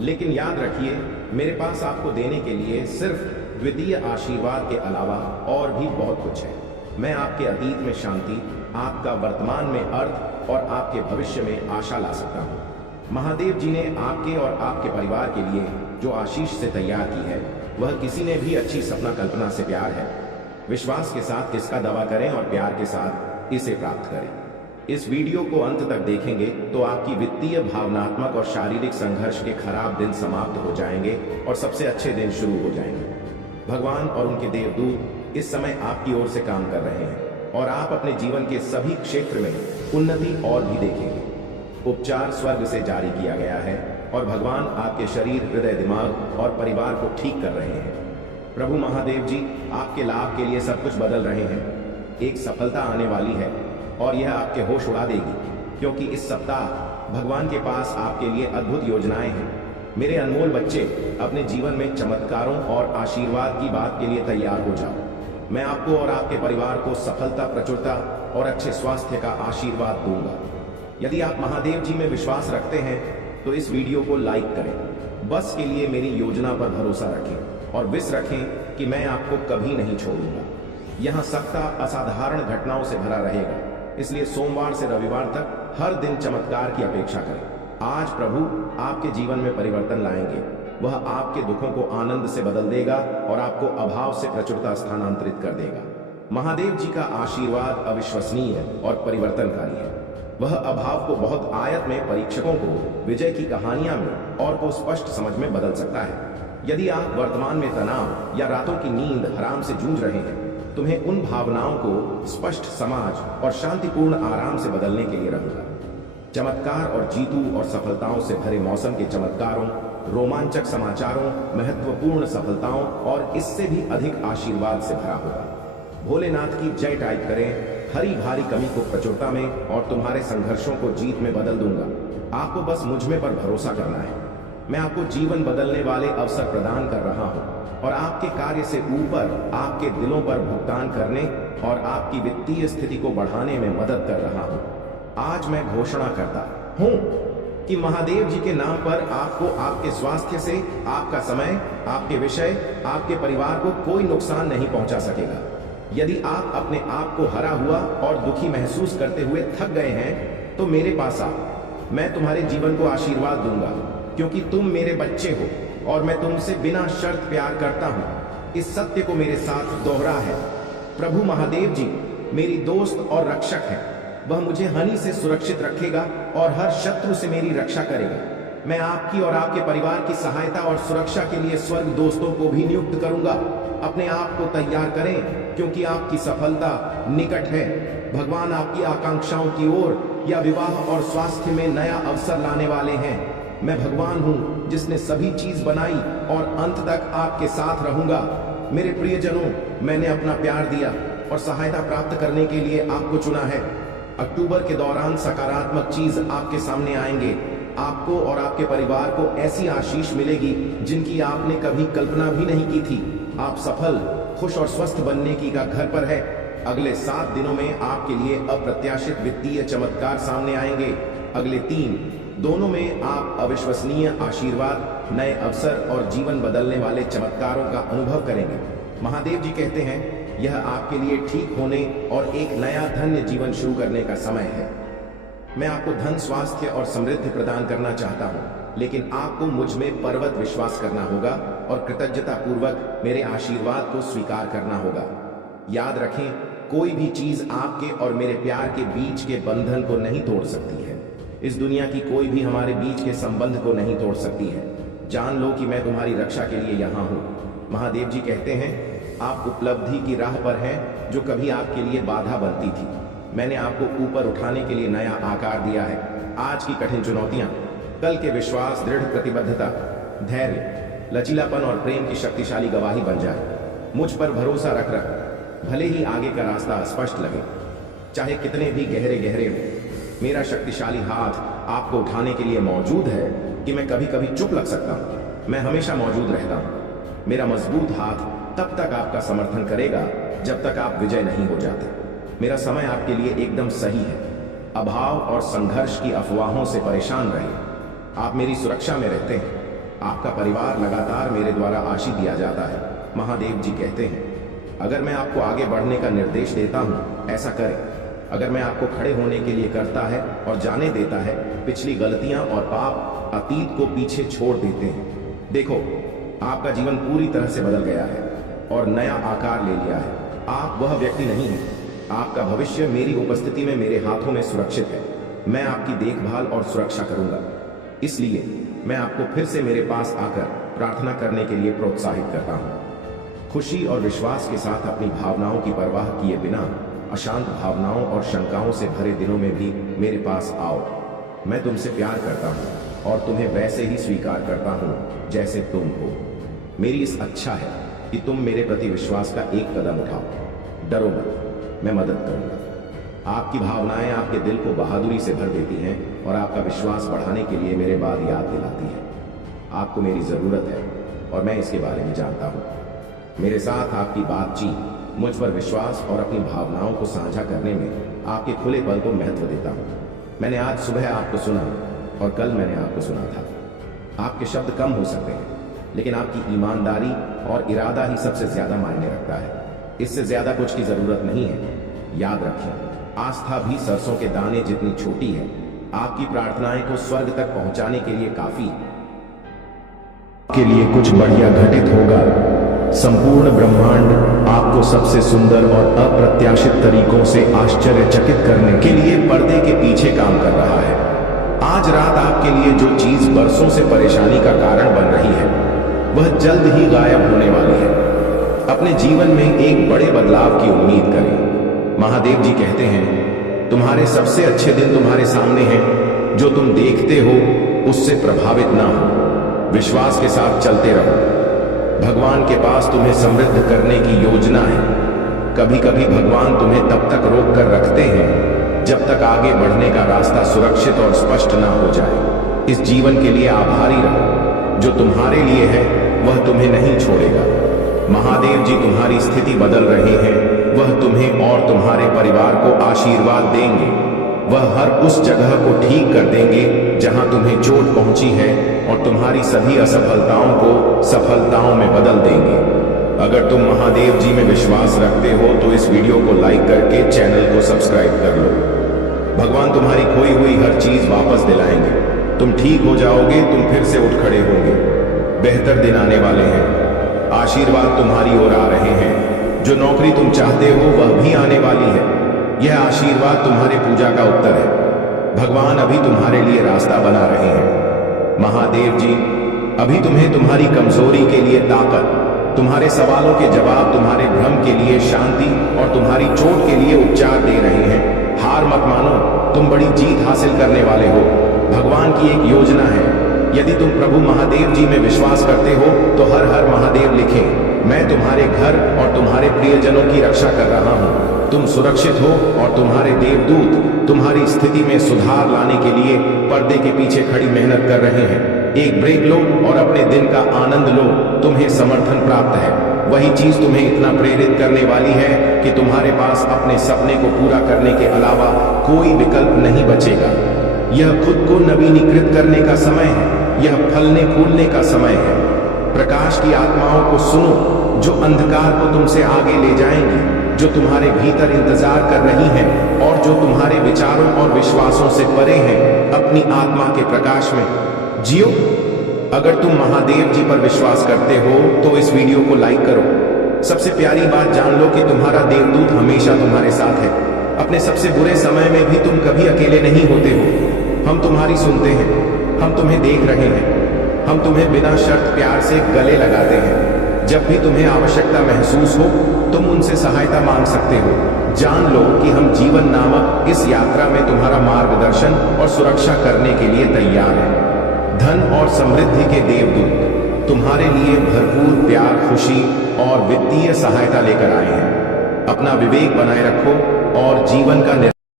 लेकिन याद रखिए, मेरे पास आपको देने के लिए सिर्फ द्वितीय आशीर्वाद के अलावा और भी बहुत कुछ है। मैं आपके अतीत में शांति, आपका वर्तमान में अर्थ और आपके भविष्य में आशा ला सकता हूँ। महादेव जी ने आपके और आपके परिवार के लिए जो आशीष से तैयार की है, वह किसी ने भी अच्छी सपना कल्पना से प्यार है। विश्वास के साथ इसका दावा करें और प्यार के साथ इसे प्राप्त करें। इस वीडियो को अंत तक देखेंगे तो आपकी वित्तीय, भावनात्मक और शारीरिक संघर्ष के खराब दिन समाप्त हो जाएंगे और सबसे अच्छे दिन शुरू हो जाएंगे। भगवान और उनके देवदूत इस समय आपकी ओर से काम कर रहे हैं और आप अपने जीवन के सभी क्षेत्र में उन्नति और भी देखेंगे। उपचार स्वर्ग से जारी किया गया है और भगवान आपके शरीर, हृदय, दिमाग और परिवार को ठीक कर रहे हैं। प्रभु महादेव जी आपके लाभ के लिए सब कुछ बदल रहे हैं। एक सफलता आने वाली है और यह आपके होश उड़ा देगी, क्योंकि इस सप्ताह भगवान के पास आपके लिए अद्भुत योजनाएं हैं। मेरे अनमोल बच्चे, अपने जीवन में चमत्कारों और आशीर्वाद की बात के लिए तैयार हो जाओ। मैं आपको और आपके परिवार को सफलता, प्रचुरता और अच्छे स्वास्थ्य का आशीर्वाद दूंगा। यदि आप महादेव जी में विश्वास रखते हैं तो इस वीडियो को लाइक करें। बस के लिए मेरी योजना पर भरोसा रखें और विश्वास रखें कि मैं आपको कभी नहीं छोड़ूंगा। यहां सप्ताह असाधारण घटनाओं से भरा रहेगा, इसलिए सोमवार से रविवार तक हर दिन चमत्कार की अपेक्षा करें। आज प्रभु आपके जीवन में परिवर्तन लाएंगे। वह आपके दुखों को आनंद से बदल देगा और आपको अभाव से प्रचुरता स्थानांतरित कर देगा। महादेव जी का आशीर्वाद अविश्वसनीय और परिवर्तनकारी है। वह अभाव को बहुत आयत में परीक्षकों को विजय की कहानियां में और को स्पष्ट समझ में बदल सकता है। यदि आप वर्तमान में तनाव या रातों की नींद हराम से जूझ रहे हैं, तुम्हें उन भावनाओं को स्पष्ट समाज और शांतिपूर्ण आराम से बदलने के लिए रहूंगा। चमत्कार और जीतू और सफलताओं से भरे मौसम के चमत्कारों, रोमांचक समाचारों, महत्वपूर्ण सफलताओं और इससे भी अधिक आशीर्वाद से भरा होगा। भोलेनाथ की जय टाइप करें। हरी भारी कमी को प्रचुरता में और तुम्हारे संघर्षों को जीत में बदल दूंगा। आपको बस मुझ में पर भरोसा करना है। मैं आपको जीवन बदलने वाले अवसर प्रदान कर रहा हूं और आपके कार्य से ऊपर आपके दिलों पर भुगतान करने और आपकी वित्तीय स्थिति को बढ़ाने में मदद कर रहा हूं। आज मैं घोषणा करता हूं कि महादेव जी के नाम पर आपको आपके स्वास्थ्य से, आपका समय, आपके विषय, आपके परिवार को कोई नुकसान नहीं पहुंचा सकेगा। यदि आप अपने आप को हरा हुआ और दुखी महसूस करते हुए थक गए हैं तो मेरे पास आओ। मैं तुम्हारे जीवन को आशीर्वाद दूंगा, क्योंकि तुम मेरे बच्चे हो और मैं तुमसे बिना शर्त प्यार करता हूं। इस सत्य को मेरे साथ दोहरा है। प्रभु महादेव जी मेरी दोस्त और रक्षक है। वह मुझे हानि से सुरक्षित रखेगा और हर शत्रु से मेरी रक्षा करेगा। मैं आपकी और आपके परिवार की सहायता और सुरक्षा के लिए स्वर्ग दोस्तों को भी नियुक्त करूंगा। अपने आप को तैयार करें, क्योंकि आपकी सफलता निकट है। भगवान आपकी आकांक्षाओं की ओर या विवाह और स्वास्थ्य में नया अवसर लाने वाले हैं। मैं भगवान हूं जिसने सभी चीज बनाई और अंत तक आपके साथ रहूंगा। मेरे प्रियजनों, मैंने अपना प्यार दिया और सहायता प्राप्त करने के लिए आपको चुना है। अक्टूबर के दौरान सकारात्मक चीज आपके सामने आएंगे। आपको और आपके परिवार को ऐसी आशीष मिलेगी जिनकी आपने कभी कल्पना भी नहीं की थी। आप सफल, खुश और स्वस्थ बनने की का घर पर है। अगले 7 दिनों में आपके लिए अप्रत्याशित वित्तीय चमत्कार सामने आएंगे। अगले 3 दोनों में आप अविश्वसनीय आशीर्वाद, नए अवसर और जीवन बदलने वाले चमत्कारों का अनुभव करेंगे। महादेव जी कहते हैं, यह आपके लिए ठीक होने और एक नया धन्य जीवन शुरू करने का समय है। मैं आपको धन, स्वास्थ्य और समृद्धि प्रदान करना चाहता हूं, लेकिन आपको मुझ में पर्वत विश्वास करना होगा और कृतज्ञता पूर्वक मेरे आशीर्वाद को स्वीकार करना होगा। याद रखें, कोई भी चीज आपके और मेरे प्यार के बीच के बंधन को नहीं तोड़ सकती है। इस दुनिया की कोई भी हमारे बीच के संबंध को नहीं तोड़ सकती है। जान लो कि मैं तुम्हारी रक्षा के लिए यहाँ हूँ। महादेव जी कहते हैं, आप उपलब्धि की राह पर हैं जो कभी आपके लिए बाधा बनती थी। मैंने आपको ऊपर उठाने के लिए नया आकार दिया है। आज की कठिन चुनौतियां कल के विश्वास, दृढ़ प्रतिबद्धता, धैर्य, लचीलापन और प्रेम की शक्तिशाली गवाही बन जाए। मुझ पर भरोसा रख भले ही आगे का रास्ता स्पष्ट लगे, चाहे कितने भी गहरे गहरे हो, मेरा शक्तिशाली हाथ आपको उठाने के लिए मौजूद है। कि मैं कभी कभी चुप लग सकता हूं, मैं हमेशा मौजूद रहता हूं। मेरा मजबूत हाथ तब तक आपका समर्थन करेगा जब तक आप विजय नहीं हो जाते। मेरा समय आपके लिए एकदम सही है। अभाव और संघर्ष की अफवाहों से परेशान रहे। आप मेरी सुरक्षा में रहते हैं। आपका परिवार लगातार मेरे द्वारा आशीष दिया जाता है। महादेव जी कहते हैं, अगर मैं आपको आगे बढ़ने का निर्देश देता हूं, ऐसा करें। अगर मैं आपको खड़े होने के लिए करता है और जाने देता है, पिछली गलतियां और पाप अतीत को पीछे छोड़ देते हैं। देखो, आपका जीवन पूरी तरह से बदल गया है और नया आकार ले लिया है। आप वह व्यक्ति नहीं हैं। आपका भविष्य मेरी उपस्थिति में मेरे हाथों में सुरक्षित है। मैं आपकी देखभाल और सुरक्षा करूंगा। इसलिए मैं आपको फिर से मेरे पास आकर प्रार्थना करने के लिए प्रोत्साहित करता हूं। खुशी और विश्वास के साथ अपनी भावनाओं की परवाह किए बिना अशांत भावनाओं और शंकाओं से भरे दिनों में भी मेरे पास आओ। मैं तुमसे प्यार करता हूं और तुम्हें वैसे ही स्वीकार करता हूं जैसे तुम हो। मेरी इस अच्छा है कि तुम मेरे प्रति विश्वास का एक कदम उठाओ। डरो मत, मैं मदद करूंगा। आपकी भावनाएं आपके दिल को बहादुरी से भर देती हैं और आपका विश्वास बढ़ाने के लिए मेरे बाद याद दिलाती है। आपको मेरी जरूरत है और मैं इसके बारे में जानता हूं। मेरे साथ आपकी बातचीत मुझ पर विश्वास और अपनी भावनाओं को साझा करने में आपके खुले पल को महत्व देता हूं। मैंने आज सुबह आपको सुना और कल मैंने आपको सुना था। आपके शब्द कम हो सकते हैं, लेकिन आपकी ईमानदारी और इरादा ही सबसे ज्यादा मायने रखता है। इससे ज्यादा कुछ की जरूरत नहीं है। याद रखें, आस्था भी सरसों के दाने जितनी छोटी है। आपकी प्रार्थनाएं को स्वर्ग तक पहुंचाने के लिए काफी के लिए कुछ बढ़िया घटित होगा। संपूर्ण ब्रह्मांड आपको सबसे सुंदर और अप्रत्याशित तरीकों से आश्चर्यचकित करने के लिए पर्दे के पीछे काम कर रहा है। आज रात आपके लिए जो चीज बरसों से परेशानी का कारण बन रही है, वह जल्द ही गायब होने वाली है। अपने जीवन में एक बड़े बदलाव की उम्मीद करें। महादेव जी कहते हैं, तुम्हारे सबसे अच्छे दिन तुम्हारे सामने हैं। जो तुम देखते हो उससे प्रभावित ना हो, विश्वास के साथ चलते रहो। भगवान के पास तुम्हें समृद्ध करने की योजना है। कभी कभी भगवान तुम्हें तब तक रोक कर रखते हैं जब तक आगे बढ़ने का रास्ता सुरक्षित और स्पष्ट ना हो जाए। इस जीवन के लिए आभारी रहो। जो तुम्हारे लिए है वह तुम्हें नहीं छोड़ेगा। महादेव जी तुम्हारी स्थिति बदल रहे हैं। वह तुम्हें और तुम्हारे परिवार को आशीर्वाद देंगे। वह हर उस जगह को ठीक कर देंगे जहां तुम्हें चोट पहुंची है और तुम्हारी सभी असफलताओं को सफलताओं में बदल देंगे। अगर तुम महादेव जी में विश्वास रखते हो तो इस वीडियो को लाइक करके चैनल को सब्सक्राइब कर लो। भगवान तुम्हारी खोई हुई हर चीज वापस दिलाएंगे। तुम ठीक हो जाओगे, तुम फिर से उठ खड़े होंगे। बेहतर दिन आने वाले हैं। आशीर्वाद तुम्हारी ओर आ रहे हैं। जो नौकरी तुम चाहते हो वह भी आने वाली है। यह आशीर्वाद तुम्हारे पूजा का उत्तर है। भगवान अभी तुम्हारे लिए रास्ता बना रहे हैं। महादेव जी अभी तुम्हें तुम्हारी कमजोरी के लिए ताकत, तुम्हारे सवालों के जवाब, तुम्हारे भ्रम के लिए शांति और तुम्हारी चोट के लिए उपचार दे रहे हैं। हार मत मानो, तुम बड़ी जीत हासिल करने वाले हो। भगवान की एक योजना है। यदि तुम प्रभु महादेव जी में विश्वास करते हो तो हर हर महादेव लिखें। मैं तुम्हारे घर और तुम्हारे प्रियजनों की रक्षा कर रहा हूं। तुम सुरक्षित हो और तुम्हारे देवदूत तुम्हारी स्थिति में सुधार लाने के लिए पर्दे के पीछे खड़ी मेहनत कर रहे हैं। एक ब्रेक लो और अपने दिन का आनंद लो। तुम्हें समर्थन प्राप्त है। वही चीज तुम्हें इतना प्रेरित करने वाली है कि तुम्हारे पास अपने सपने को पूरा करने के अलावा कोई विकल्प नहीं बचेगा। यह खुद को नवीनीकृत करने का समय है। यह फलने फूलने का समय है। प्रकाश की आत्माओं को सुनो जो अंधकार को तुमसे आगे ले जाएंगी, जो तुम्हारे भीतर इंतजार कर रही हैं और जो तुम्हारे विचारों और विश्वासों से परे हैं। अपनी आत्मा के प्रकाश में जियो। अगर तुम महादेव जी पर विश्वास करते हो तो इस वीडियो को लाइक करो। सबसे प्यारी बात जान लो कि तुम्हारा देवदूत हमेशा तुम्हारे साथ है। अपने सबसे बुरे समय में भी तुम कभी अकेले नहीं होते हो। हम तुम्हारी सुनते हैं। हम तुम्हें देख रहे हैं। हम तुम्हें बिना शर्त प्यार से गले लगाते हैं। जब भी तुम्हें आवश्यकता महसूस हो तुम उनसे सहायता मांग सकते हो। जान लो कि हम जीवन नामक इस यात्रा में तुम्हारा मार्गदर्शन और सुरक्षा करने के लिए तैयार हैं। धन और समृद्धि के देवदूत तुम्हारे लिए भरपूर प्यार, खुशी और वित्तीय सहायता लेकर आए हैं। अपना विवेक बनाए रखो और जीवन का